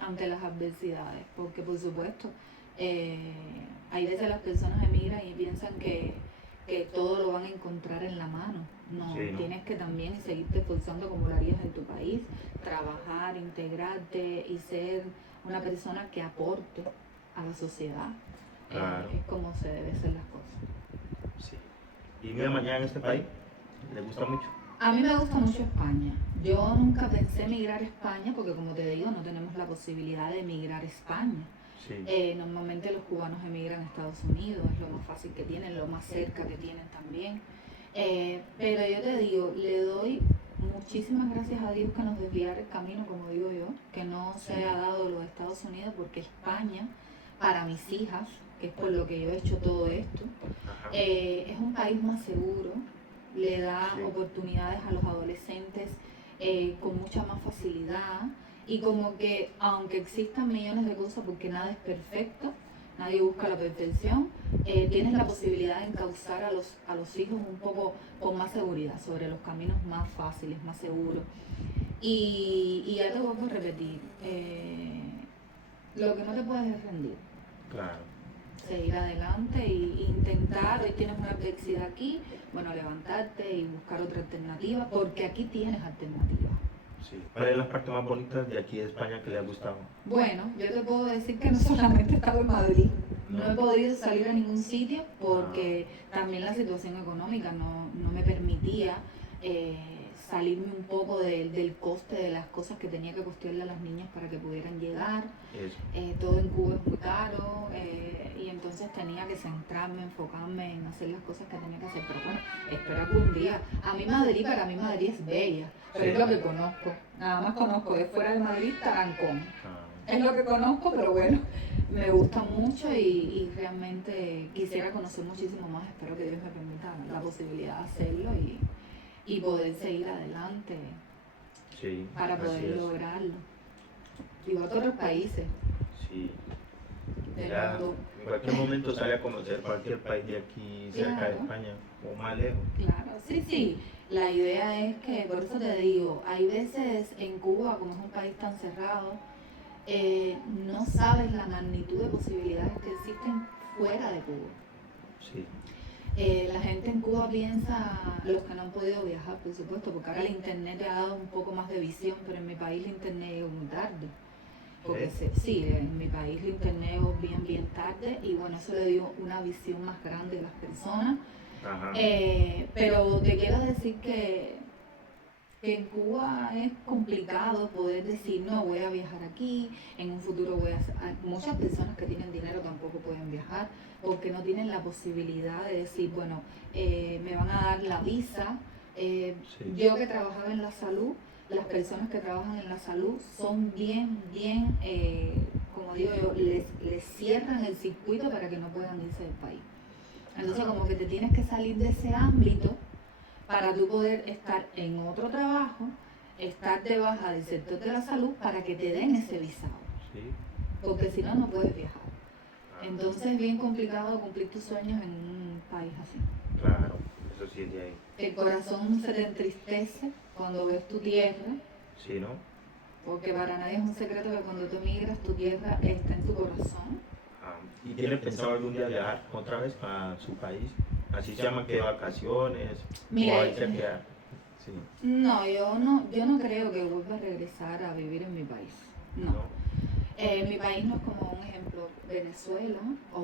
ante las adversidades, porque por supuesto, hay veces las personas emigran y piensan que todo lo van a encontrar en la mano. No, Sí, ¿no? tienes que también seguirte esforzando como lo harías en tu país, trabajar, integrarte y ser una persona que aporte a la sociedad. Claro. Es como se debe hacer las cosas. Sí. ¿Y vive mañana en este país? ¿Le gusta mucho? A mí me gusta mucho España. Yo nunca pensé emigrar a España porque, como te digo, no tenemos la posibilidad de emigrar a España. Sí. Normalmente los cubanos emigran a Estados Unidos, es lo más fácil que tienen, lo más cerca que tienen también. Pero yo te digo, le doy muchísimas gracias a Dios que nos desviara el camino, como digo yo, que no se haya dado lo de Estados Unidos, porque España, para mis hijas, que es por lo que yo he hecho todo esto, Ajá. es un país más seguro, le da Sí. oportunidades a los adolescentes con mucha más facilidad y como que aunque existan millones de cosas porque nada es perfecto, nadie busca la perfección, tienes la posibilidad de encauzar a los hijos un poco con más seguridad, sobre los caminos más fáciles, más seguros. Y ya te vuelvo a repetir, lo que no te puedes es rendir. Claro. Seguir adelante e intentar, hoy tienes una adversidad aquí, bueno, levantarte y buscar otra alternativa, porque aquí tienes alternativas. Sí. ¿Cuál es la parte más bonita de aquí de España que le ha gustado? Bueno, yo te puedo decir que no solamente he estado en Madrid, no No. he podido salir a ningún sitio porque también la situación económica no me permitía salirme un poco del coste de las cosas que tenía que costearle a las niñas para que pudieran llegar. Eso. Todo en Cuba es muy caro y entonces tenía que centrarme, enfocarme en hacer las cosas que tenía que hacer. Pero bueno, espero que un día, para mí Madrid es bella, pero Sí. es lo que conozco. Nada más conozco de fuera de Madrid Tarancón. Ah, Es lo que conozco, pero bueno, me gusta mucho y realmente quisiera conocer muchísimo más. Espero que Dios me permita la posibilidad de hacerlo y poder seguir adelante sí. para así poder es. lograrlo. Y a otros países Sí. del Ya, mundo. en cualquier momento sale a conocer cualquier país de aquí cerca de Claro. España o más lejos. Claro, sí. La idea es que, por eso te digo, hay veces en Cuba, como es un país tan cerrado, no sabes la magnitud de posibilidades que existen fuera de Cuba. Sí. La gente en Cuba piensa, los que no han podido viajar, por supuesto, porque ahora el internet te ha dado un poco más de visión, pero en mi país el internet llegó muy tarde. Porque sí, en mi país el internet llegó bien tarde y bueno, eso le dio una visión más grande a las personas. Ajá. Pero te quiero decir que en Cuba es complicado poder decir, no, voy a viajar aquí, en un futuro voy a hacer... Muchas personas que tienen dinero tampoco pueden viajar porque no tienen la posibilidad de decir, bueno, me van a dar la visa. Sí. Yo que trabajaba en la salud, las personas que trabajan en la salud son bien, como digo yo, les cierran el circuito para que no puedan irse del país. Entonces como que te tienes que salir de ese ámbito para tú poder estar en otro trabajo, estar de baja del sector de la salud para que te den ese visado. Sí. Porque si no, no puedes viajar. Entonces es bien complicado cumplir tus sueños en un país así. Claro, eso sí es de ahí. El corazón se te entristece cuando ves tu tierra, Sí, ¿no? porque para nadie es un secreto que cuando tú emigras tu tierra está en tu corazón. ¿Y tiene pensado algún día viajar otra vez a su país? Así se llama que vacaciones, Mira, o ahí se queda. Sí. No, yo no creo que vuelva a regresar a vivir en mi país. No. Mi país no es como un ejemplo Venezuela o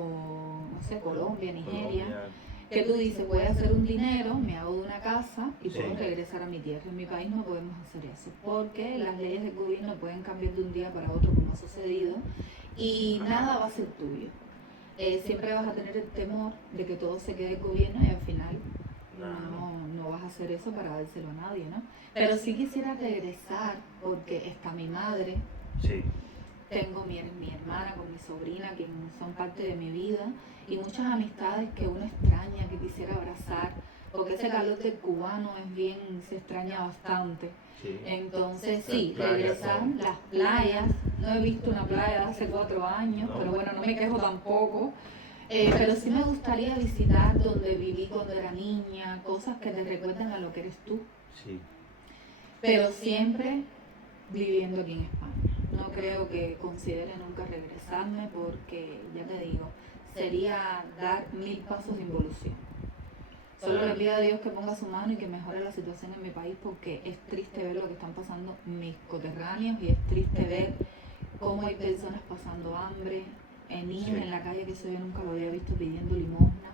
no sé, Colombia, Nigeria, que tú dices voy a hacer un dinero, me hago de una casa y puedo regresar a mi tierra. En mi país no podemos hacer eso porque las leyes del gobierno pueden cambiar de un día para otro como ha sucedido y nada va a ser tuyo. Siempre vas a tener el temor de que todo se quede el gobierno y al final no vas a hacer eso para dárselo a nadie, ¿no? Pero sí quisiera regresar porque está mi madre. Sí. Tengo mi hermana con mi sobrina, que son parte de mi vida, y muchas amistades que uno extraña, que quisiera abrazar, porque ese calor del cubano es bien, se extraña bastante. Sí. Entonces sí, regresar, las playas, no he visto una playa de hace 4 años, pero bueno, no me quejo tampoco. Pero sí me gustaría visitar donde viví cuando era niña, cosas que te recuerdan a lo que eres tú. Sí. Pero siempre viviendo aquí en España. No creo que considere nunca regresarme porque, ya te digo, sería dar 1000 pasos de involución. Solo le pido a Dios que ponga su mano y que mejore la situación en mi país porque es triste ver lo que están pasando mis coterráneos y es triste ver cómo hay personas pasando hambre, niños en la calle que yo nunca lo había visto pidiendo limosna.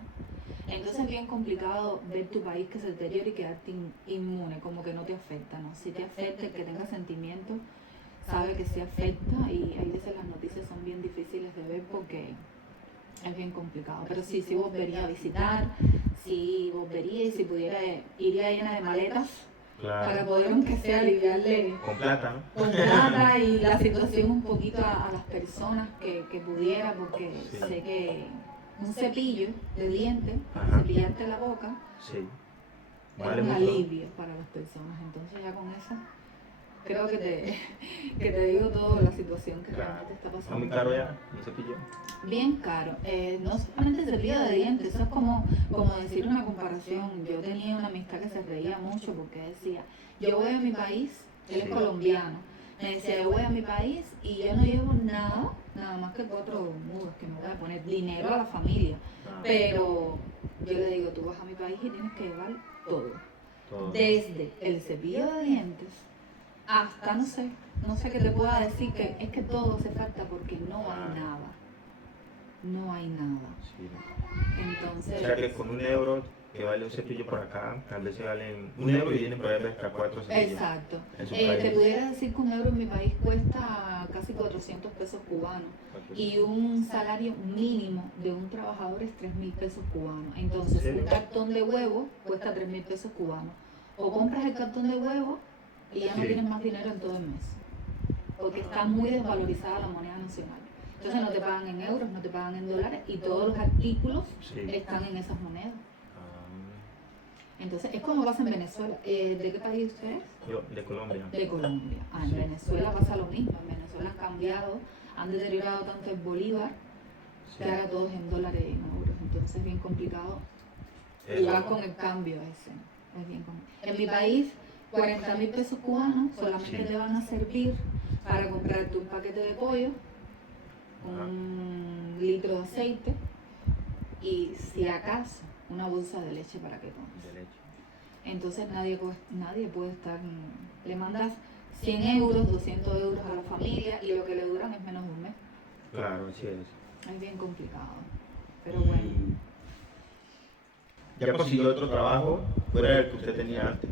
Entonces es bien complicado ver tu país que se deteriora y quedarte inmune, como que no te afecta, ¿no? Si te afecta, el que tenga sentimientos sabe que sí afecta y hay veces las noticias son bien difíciles de ver porque es bien complicado. Pero sí volvería a visitar, sí volvería y si pudiera iría llena de maletas para poder aunque sea aliviarle con plata, ¿no? Con plata y la situación un poquito a las personas que pudiera porque sé que un cepillo de dientes para cepillarte la boca es un alivio para las personas. Entonces ya con eso creo que te digo todo la situación que realmente está pasando. ¿Es muy caro ya un cepillo? Bien caro. No solamente cepillo de dientes, eso es como decir una comparación. Yo tenía una amistad que se reía mucho porque decía, yo voy a mi país, él es colombiano, me decía, yo voy a mi país y yo no llevo nada más que 4 mudos que me voy a poner, dinero a la familia. Pero yo le digo, tú vas a mi país y tienes que llevar todo. Desde el cepillo de dientes hasta, no sé qué te pueda decir, que es que todo hace falta porque no hay nada. No hay nada. Sí. Entonces, o sea que con €1 que vale un cepillo por acá, tal vez se valen €1 y vienen por ahí hasta 4 cepillos. Exacto. En su Te país. pudiera decir que €1 en mi país cuesta casi 400 pesos cubanos y un salario mínimo de un trabajador es 3.000 pesos cubanos. Entonces, un cartón de huevo cuesta 3.000 pesos cubanos. O compras el cartón de huevo y ya no tienes más dinero en todo el mes, porque está muy desvalorizada la moneda nacional. Entonces no te pagan en euros, no te pagan en dólares y todos los artículos están en esas monedas. Entonces es como pasa en Venezuela. ¿De qué país usted es? Yo, de Colombia. De Colombia. En Venezuela pasa lo mismo. En Venezuela han cambiado, han deteriorado tanto el bolívar que ahora todos en dólares y en euros. Entonces es bien complicado jugar con el cambio ese. Es bien complicado. En mi país, 40.000 pesos cubanos solamente te van a servir para comprarte un paquete de pollo, un litro de aceite y si acaso una bolsa de leche para que tomes. Entonces nadie puede estar, le mandas 100 euros, 200 euros a la familia y lo que le duran es menos de un mes. Claro, así es. Es bien complicado, pero bueno. ¿Ya consiguió otro trabajo fuera del que usted tenía antes?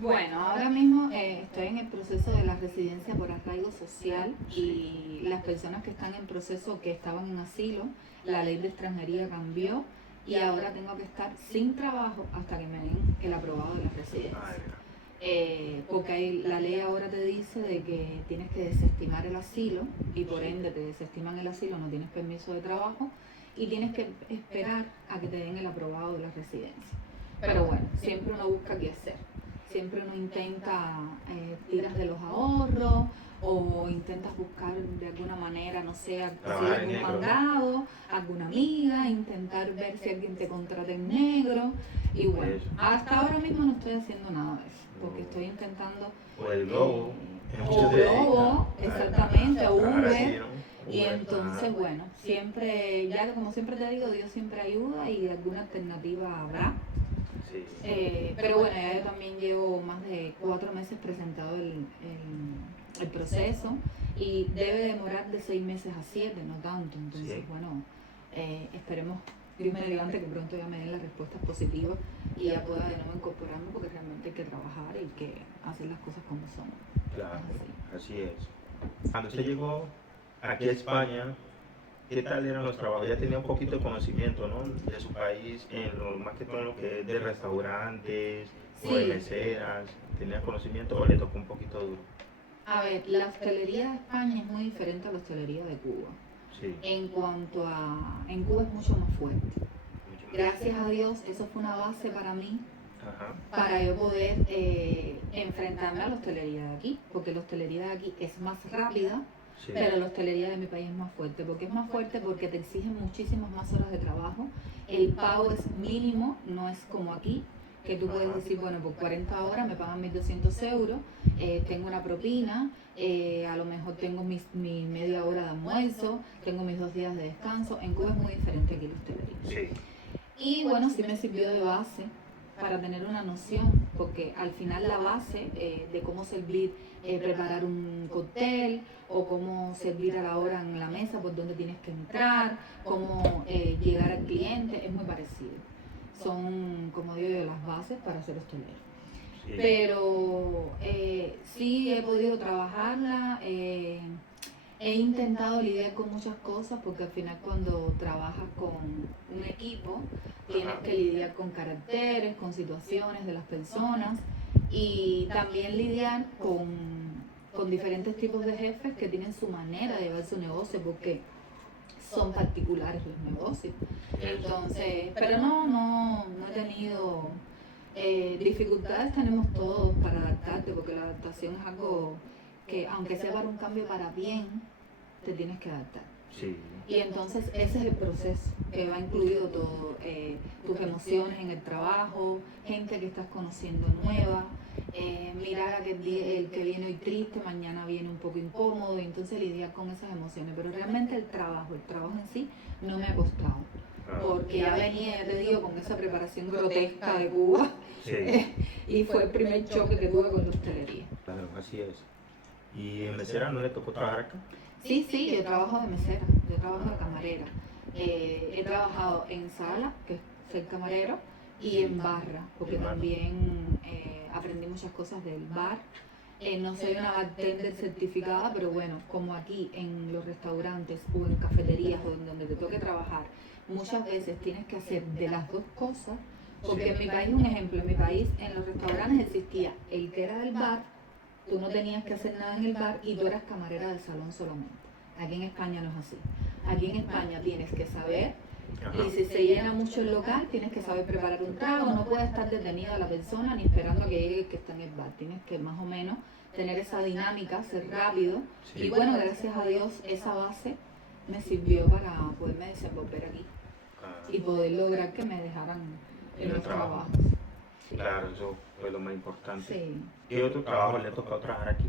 Bueno, ahora mismo estoy en el proceso de la residencia por arraigo social y las personas que están en proceso, que estaban en asilo, la ley de extranjería cambió y ahora tengo que estar sin trabajo hasta que me den el aprobado de la residencia. Porque la ley ahora te dice de que tienes que desestimar el asilo y por ende te desestiman el asilo, no tienes permiso de trabajo y tienes que esperar a que te den el aprobado de la residencia. Pero bueno, siempre uno busca qué hacer, siempre uno intenta, tiras de los ahorros o intentas buscar de alguna manera, no sé, Trabajar en algún negro, ¿no? mandado, alguna amiga, intentar ver si alguien te contrata en negro. Y bueno, Eso. hasta ahora mismo no estoy haciendo nada de eso, porque estoy intentando... O el globo. o Globo, exactamente, o trabajar así, Uber. ¿no? Y Uber, entonces, ajá. bueno, siempre, ya que como siempre te digo, Dios siempre ayuda y alguna alternativa habrá. Sí. Pero bueno, ya yo también llevo más de 4 meses presentado el proceso y debe demorar de 6 meses a 7, no tanto. Entonces, Sí. bueno, esperemos, Dios mediante, que pronto ya me den las respuestas positivas y ya pueda de nuevo incorporarme porque realmente hay que trabajar y hay que hacer las cosas como son. Claro, Es así. así es. Cuando usted llegó aquí a España, ¿qué tal eran los trabajos? Ya tenía un poquito de conocimiento, ¿no? De su país, más que todo en lo que es de restaurantes o de Sí. meseras. ¿Tenía conocimiento o le tocó un poquito duro? A ver, la hostelería de España es muy diferente a la hostelería de Cuba. Sí. En cuanto a... En Cuba es mucho más fuerte. Mucho más. Gracias a Dios, eso fue una base para mí, Ajá. para yo poder enfrentarme a la hostelería de aquí. Porque la hostelería de aquí es más rápida, Sí. pero la hostelería de mi país es más fuerte. ¿Por qué es más fuerte? Porque te exigen muchísimas más horas de trabajo. El pago es mínimo, no es como aquí, que tú puedes decir, bueno, por 40 horas me pagan 1.200 euros, tengo una propina, a lo mejor tengo mi media hora de almuerzo, tengo mis 2 días de descanso. En Cuba es muy diferente aquí la hostelería. Sí. Y bueno, sí me sirvió de base para tener una noción, porque al final la base de cómo servir, preparar un cóctel o cómo servir a la hora en la mesa, por dónde tienes que entrar, cómo llegar al cliente, es muy parecido. Son, como digo yo, las bases para ser hostelero. Sí. Pero sí he podido trabajarla, he intentado lidiar con muchas cosas porque al final cuando trabajas con un equipo tienes que lidiar con caracteres, con situaciones de las personas y también lidiar con diferentes tipos de jefes que tienen su manera de llevar su negocio porque son particulares los negocios. Entonces, pero no he tenido dificultades, tenemos todos para adaptarte, porque la adaptación es algo que aunque sea para un cambio para bien, te tienes que adaptar. Sí. Y entonces ese es el proceso que va incluido todo, tus emociones en el trabajo, gente que estás conociendo nueva, mirar a que el que viene hoy triste, mañana viene un poco incómodo, y entonces lidiar con esas emociones. Pero realmente el trabajo en sí no me ha costado, porque ya venía, ya te digo, con esa preparación grotesca de Cuba, Sí. y fue el primer choque que tuve con la hostelería. Claro, así es. ¿Y en mesera no le tocó trabajar acá? Sí, yo trabajo de mesera, yo trabajo de camarera. He trabajado en sala, que es ser camarero, y en barra, porque también aprendí muchas cosas del bar. No soy una bartender certificada, pero bueno, como aquí en los restaurantes o en cafeterías o en donde te toque trabajar, muchas veces tienes que hacer de las dos cosas, porque en mi país, un ejemplo, en mi país en los restaurantes existía el que era del bar, tú no tenías que hacer nada en el bar y tú eras camarera del salón solamente. Aquí en España no es así. Aquí en España tienes que saber, y si se llena mucho el local, tienes que saber preparar un trago, no puede estar detenida la persona ni esperando a que llegue el que está en el bar. Tienes que más o menos tener esa dinámica, ser rápido. Sí. Y bueno, gracias a Dios, esa base me sirvió para poderme desenvolver aquí y poder lograr que me dejaran en los trabajos. Claro, eso fue lo más importante. Sí. ¿Qué otro trabajo le ha tocado trabajar aquí?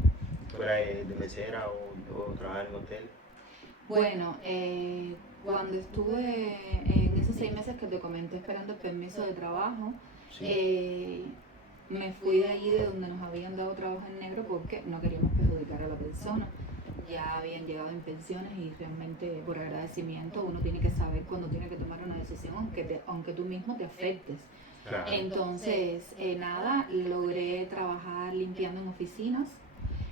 ¿Fuera de mesera o trabajar en hotel? Bueno, cuando estuve en esos 6 meses que te comenté esperando el permiso de trabajo, me fui de allí de donde nos habían dado trabajo en negro porque no queríamos perjudicar a la persona. Ya habían llegado en pensiones y realmente por agradecimiento uno tiene que saber cuando tiene que tomar una decisión, aunque tú mismo te afectes. Claro. Entonces, nada, logré trabajar limpiando en oficinas,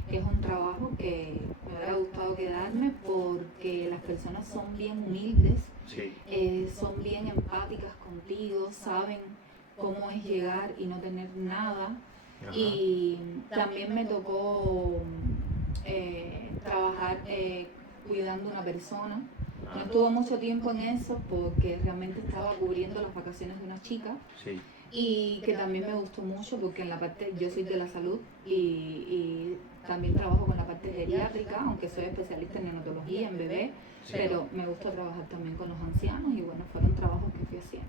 que es un trabajo que me hubiera gustado quedarme porque las personas son bien humildes, Sí. son bien empáticas contigo, saben cómo es llegar y no tener nada. Ajá. Y también me tocó trabajar cuidando a una persona. No Ah, estuve mucho tiempo en eso porque realmente estaba cubriendo las vacaciones de una chica sí, y que también me gustó mucho porque en la parte, yo soy de la salud y también trabajo con la parte geriátrica, aunque soy especialista en neonatología, en bebé, sí. pero me gusta trabajar también con los ancianos y bueno, fueron trabajos que fui haciendo.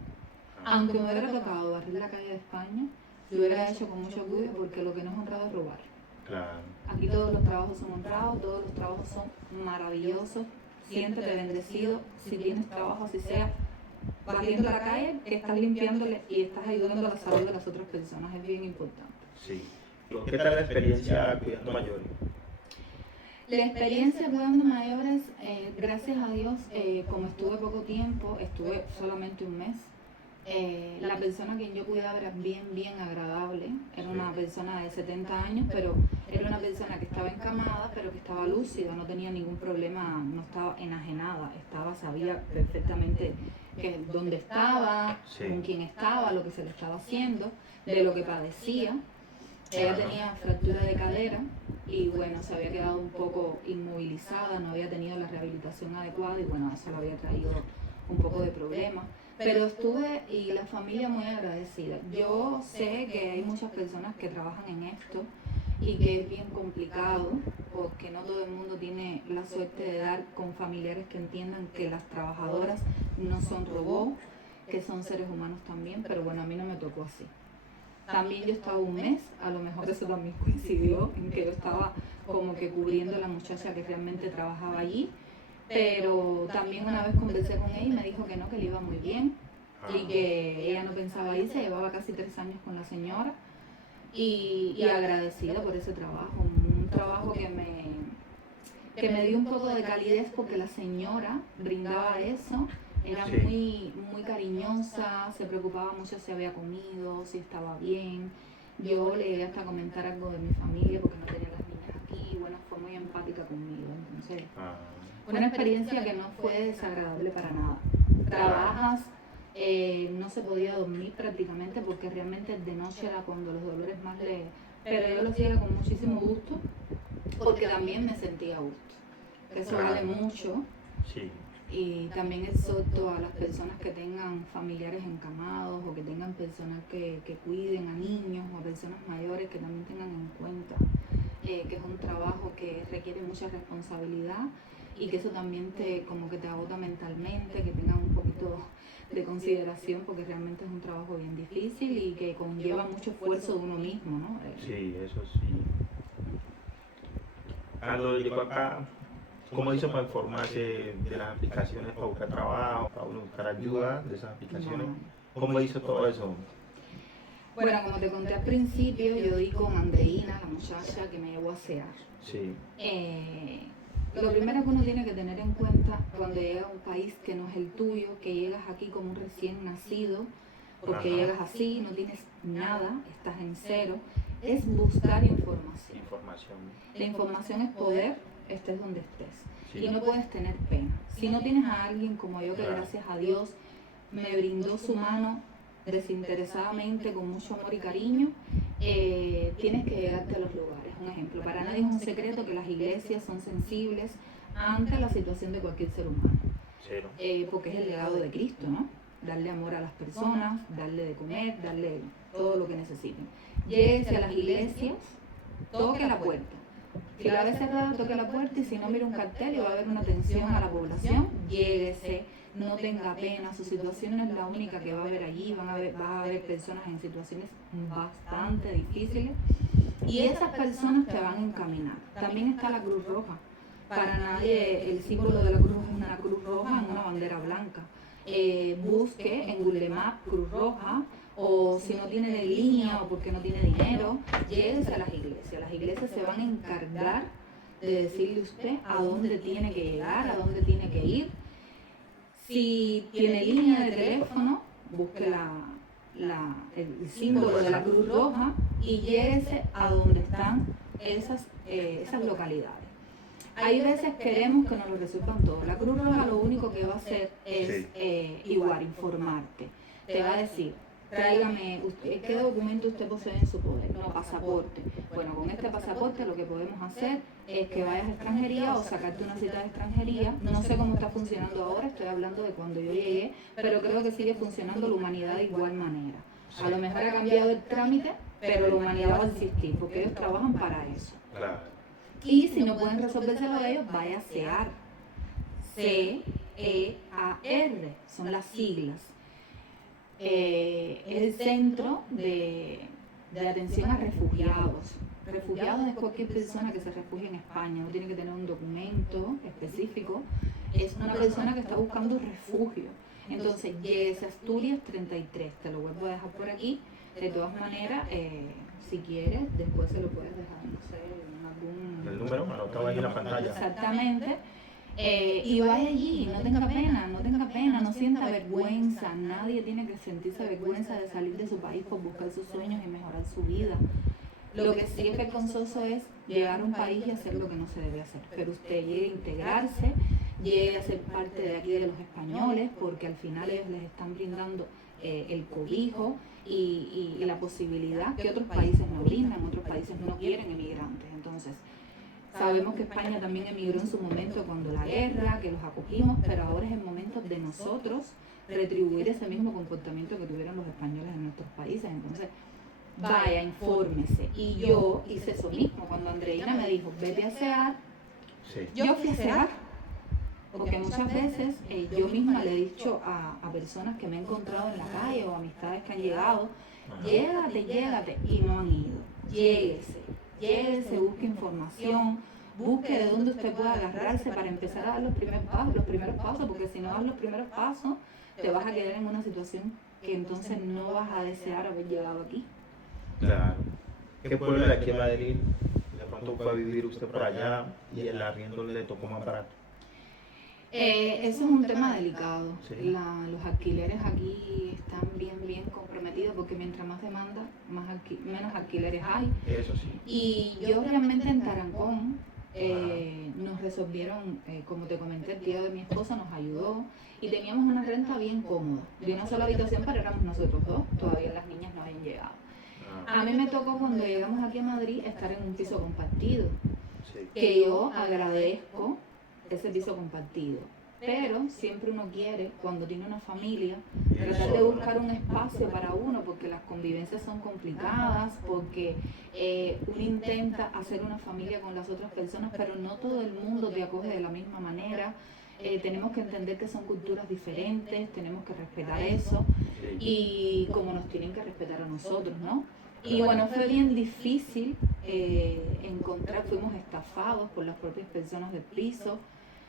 Ah, Aunque me hubiera tocado barrer la calle de España, lo hubiera hecho con mucho cuidado porque lo que no es honrado es robar. claro. Aquí todos los trabajos son honrados, todos los trabajos son maravillosos. Siéntete bendecido si tienes trabajo, así sea barriendo la calle, que estás limpiándole y estás ayudando a la salud de las otras personas. Es bien importante. Sí. ¿Qué tal la experiencia cuidando mayores? La experiencia cuidando mayores, gracias a Dios, como estuve poco tiempo, estuve solamente un mes, la persona a quien yo cuidaba era bien agradable. Era una persona de 70 años, pero era una persona que estaba encamada, pero que estaba lúcida, no tenía ningún problema, no estaba enajenada, sabía perfectamente dónde estaba, Sí. con quién estaba, lo que se le estaba haciendo, de lo que padecía. Ella tenía fractura de cadera y bueno, se había quedado un poco inmovilizada, no había tenido la rehabilitación adecuada y bueno, eso le había traído un poco de problemas. Pero estuve y la familia muy agradecida. Yo sé que hay muchas personas que trabajan en esto y que es bien complicado porque no todo el mundo tiene la suerte de dar con familiares que entiendan que las trabajadoras no son robots, que son seres humanos también, pero bueno, a mí no me tocó así. También yo estaba un mes, a lo mejor eso también coincidió en que yo estaba como que cubriendo a la muchacha que realmente trabajaba allí, pero también una vez conversé con ella y me dijo que no, que le iba muy bien y que ella no pensaba irse, llevaba casi 3 años con la señora y agradecida por ese trabajo, un trabajo que me dio un poco de calidez porque la señora brindaba eso, era muy cariñosa, se preocupaba mucho si había comido, si estaba bien. Yo le llegué hasta a comentar algo de mi familia porque no tenía las niñas aquí y bueno, fue muy empática conmigo. Entonces, fue una experiencia que no fue desagradable para nada. Trabajas, no se podía dormir prácticamente porque realmente de noche era cuando los dolores más leves. Pero yo lo hacía con muchísimo gusto porque también me sentía a gusto. Eso vale mucho. Sí. Y también exhorto a las personas que tengan familiares encamados o que tengan personas que cuiden a niños o a personas mayores que también tengan en cuenta que es un trabajo que requiere mucha responsabilidad y que eso también como que te agota mentalmente, que tengan un poquito de consideración porque realmente es un trabajo bien difícil y que conlleva mucho esfuerzo de uno mismo, ¿no? Sí, eso sí. Cuando llegó acá, ¿cómo hizo para informarse de las aplicaciones para buscar trabajo, para uno buscar ayuda de esas aplicaciones? ¿Cómo hizo todo eso? Bueno, como te conté al principio, yo di con Andreina, la muchacha que me llevó a SEAR. Sí. Lo primero que uno tiene que tener en cuenta cuando llega a un país que no es el tuyo, que llegas aquí como un recién nacido, porque llegas así, no tienes nada, estás en cero, es buscar información. La información es poder, estés donde estés. Y no puedes tener pena. Si no tienes a alguien como yo que gracias a Dios me brindó su mano desinteresadamente, con mucho amor y cariño, tienes que llegarte a los lugares. Un ejemplo, para nadie es un secreto que las iglesias son sensibles ante la situación de cualquier ser humano, porque es el legado de Cristo, ¿no? Darle amor a las personas, darle de comer, darle todo lo que necesiten. Lléguese a las iglesias, toque la puerta. Si la ve cerrada, toque la puerta y si no, mire un cartel y va a haber una atención a la población, lléguese, no tenga pena, su situación no es la única que va a haber allí, va a haber personas en situaciones bastante difíciles y esas personas te van a encaminar. También está la Cruz Roja. Para nadie el símbolo de la cruz es una cruz roja en una bandera blanca. Busque en Google Maps Cruz Roja, o si no tiene de línea o porque no tiene dinero, lléguese a las iglesias. Las iglesias se van a encargar de decirle a usted a dónde tiene que llegar, a dónde tiene que ir. Si tiene línea de teléfono, busque el símbolo de la Cruz Roja y lléguese a donde están esas localidades. Hay veces queremos que nos lo resuelvan todo. La Cruz Roja lo único que va a hacer es igual informarte. Te va a decir, tráigame, ¿qué documento usted posee en su poder? No, pasaporte. Bueno, con este pasaporte lo que podemos hacer es que vayas a extranjería o sacarte una cita de extranjería. No sé cómo está funcionando ahora, estoy hablando de cuando yo llegué, pero creo que sigue funcionando la humanidad de igual manera. A lo mejor ha cambiado el trámite, pero la humanidad va a existir, porque ellos trabajan para eso. Claro. Y si no pueden resolvérselo a ellos, vaya a CEAR. CEAR, son las siglas. Es el centro de atención a refugiados. Refugiados es cualquier persona que se refugie en España, no tiene que tener un documento específico, es una persona que está buscando refugio. Entonces, lléguese a Asturias 33, te lo vuelvo a dejar por aquí. De todas maneras, si quieres, después se lo puedes dejar, no sé, en algún... El número anotado ahí en la pantalla. Exactamente. Y vaya allí, no tenga pena, no sienta vergüenza. Nadie tiene que sentirse vergüenza de salir de su país por buscar sus sueños y mejorar su vida. Lo que sí es vergonzoso es llegar a un país y hacer lo que no se debe hacer. Pero usted llegue a integrarse, llegue a ser parte de aquí de los españoles, porque al final ellos les están brindando el cobijo y la posibilidad que otros países no brindan, otros países no quieren emigrantes. Entonces, sabemos que España también emigró en su momento cuando la guerra, que los acogimos, pero ahora es el momento de nosotros retribuir ese mismo comportamiento que tuvieron los españoles en nuestros países. Entonces, vaya, infórmese. Y yo hice eso mismo. Cuando Andreina me dijo, vete a CEAR, yo fui a CEAR. Porque muchas veces yo misma le he dicho a personas que me he encontrado en la calle o amistades que han llegado, llégate, y no han ido. Lléguese, busque información, busque de dónde usted pueda agarrarse para empezar a dar los primeros pasos, porque si no das los primeros pasos, te vas a quedar en una situación que entonces no vas a desear haber llegado aquí. Claro. ¿Qué pueblo de aquí en Madrid de pronto fue a vivir usted por allá y el arriendo le tocó más barato? Eso es un tema delicado. Sí. Los alquileres aquí están bien comprometidos porque mientras más demanda, menos alquileres hay. Eso sí. Y yo realmente en Tarancón nos resolvieron, como te comenté, el tío de mi esposa nos ayudó y teníamos una renta bien cómoda, de una sola habitación, pero éramos nosotros dos, todavía las niñas no habían llegado. A mí me tocó cuando llegamos aquí a Madrid estar en un piso compartido, que yo agradezco ese piso compartido, pero siempre uno quiere, cuando tiene una familia, tratar de buscar un espacio para uno, porque las convivencias son complicadas, porque uno intenta hacer una familia con las otras personas, pero no todo el mundo te acoge de la misma manera. Tenemos que entender que son culturas diferentes, tenemos que respetar eso, y como nos tienen que respetar a nosotros, ¿no? Y bueno, fue bien difícil encontrar, fuimos estafados por las propias personas del piso.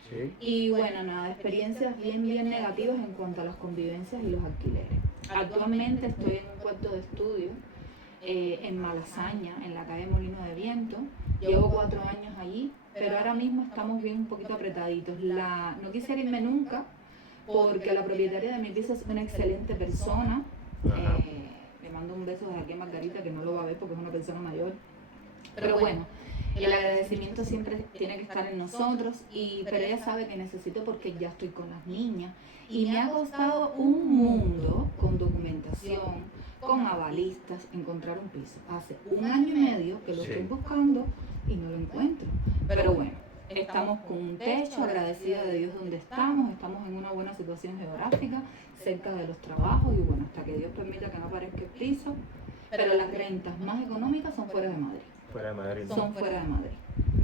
Sí. Y bueno, nada, experiencias bien negativas en cuanto a las convivencias y los alquileres. Actualmente estoy en un cuarto de estudio en Malasaña, en la calle Molino de Viento. Llevo 4 años allí, pero ahora mismo estamos bien un poquito apretaditos. No quisiera irme nunca porque la propietaria de mi piso es una excelente persona. Le mando un beso desde aquí a Margarita, que no lo va a ver porque es una persona mayor. Pero bueno, el agradecimiento siempre tiene que estar en nosotros, pero ella sabe que necesito porque ya estoy con las niñas y me ha costado un mundo con documentación, con avalistas, encontrar un piso. Hace 1 año y medio que lo estoy buscando y no lo encuentro. Pero bueno, estamos con un techo, agradecida de Dios donde estamos en una buena situación geográfica, cerca de los trabajos y bueno, hasta que Dios permita que no aparezca el piso, pero las rentas más económicas son fuera de Madrid. Fuera de Madrid. Son fuera de Madrid.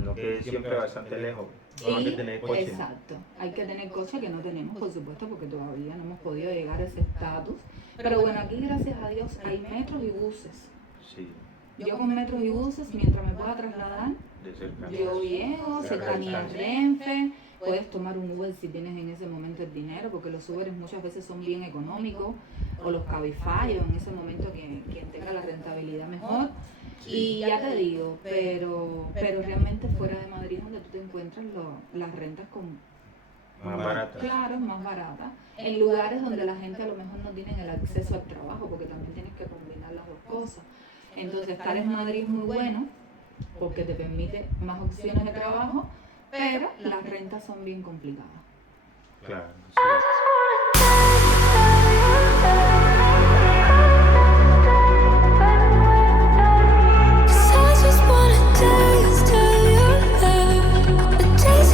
No, que siempre bastante lejos. No hay que tener coche. Exacto, hay que tener coche que no tenemos, por supuesto, porque todavía no hemos podido llegar a ese estatus. Pero bueno, aquí gracias a Dios hay metros y buses. Sí. Yo con metros y buses, mientras me pueda trasladar, De cerca. yo llego, cercanía a Renfe, puedes tomar un Uber si tienes en ese momento el dinero, porque los Uberes muchas veces son bien económicos, o los Cabify, o en ese momento quien tenga la rentabilidad mejor. Y ya te digo, pero realmente fuera de Madrid es donde tú te encuentras las rentas Más baratas. claro, es más barata. En lugares donde la gente a lo mejor no tiene el acceso al trabajo, porque también tienes que combinar las dos cosas. Entonces estar en Madrid es muy bueno, porque te permite más opciones de trabajo, pero las rentas son bien complicadas. Claro, sí.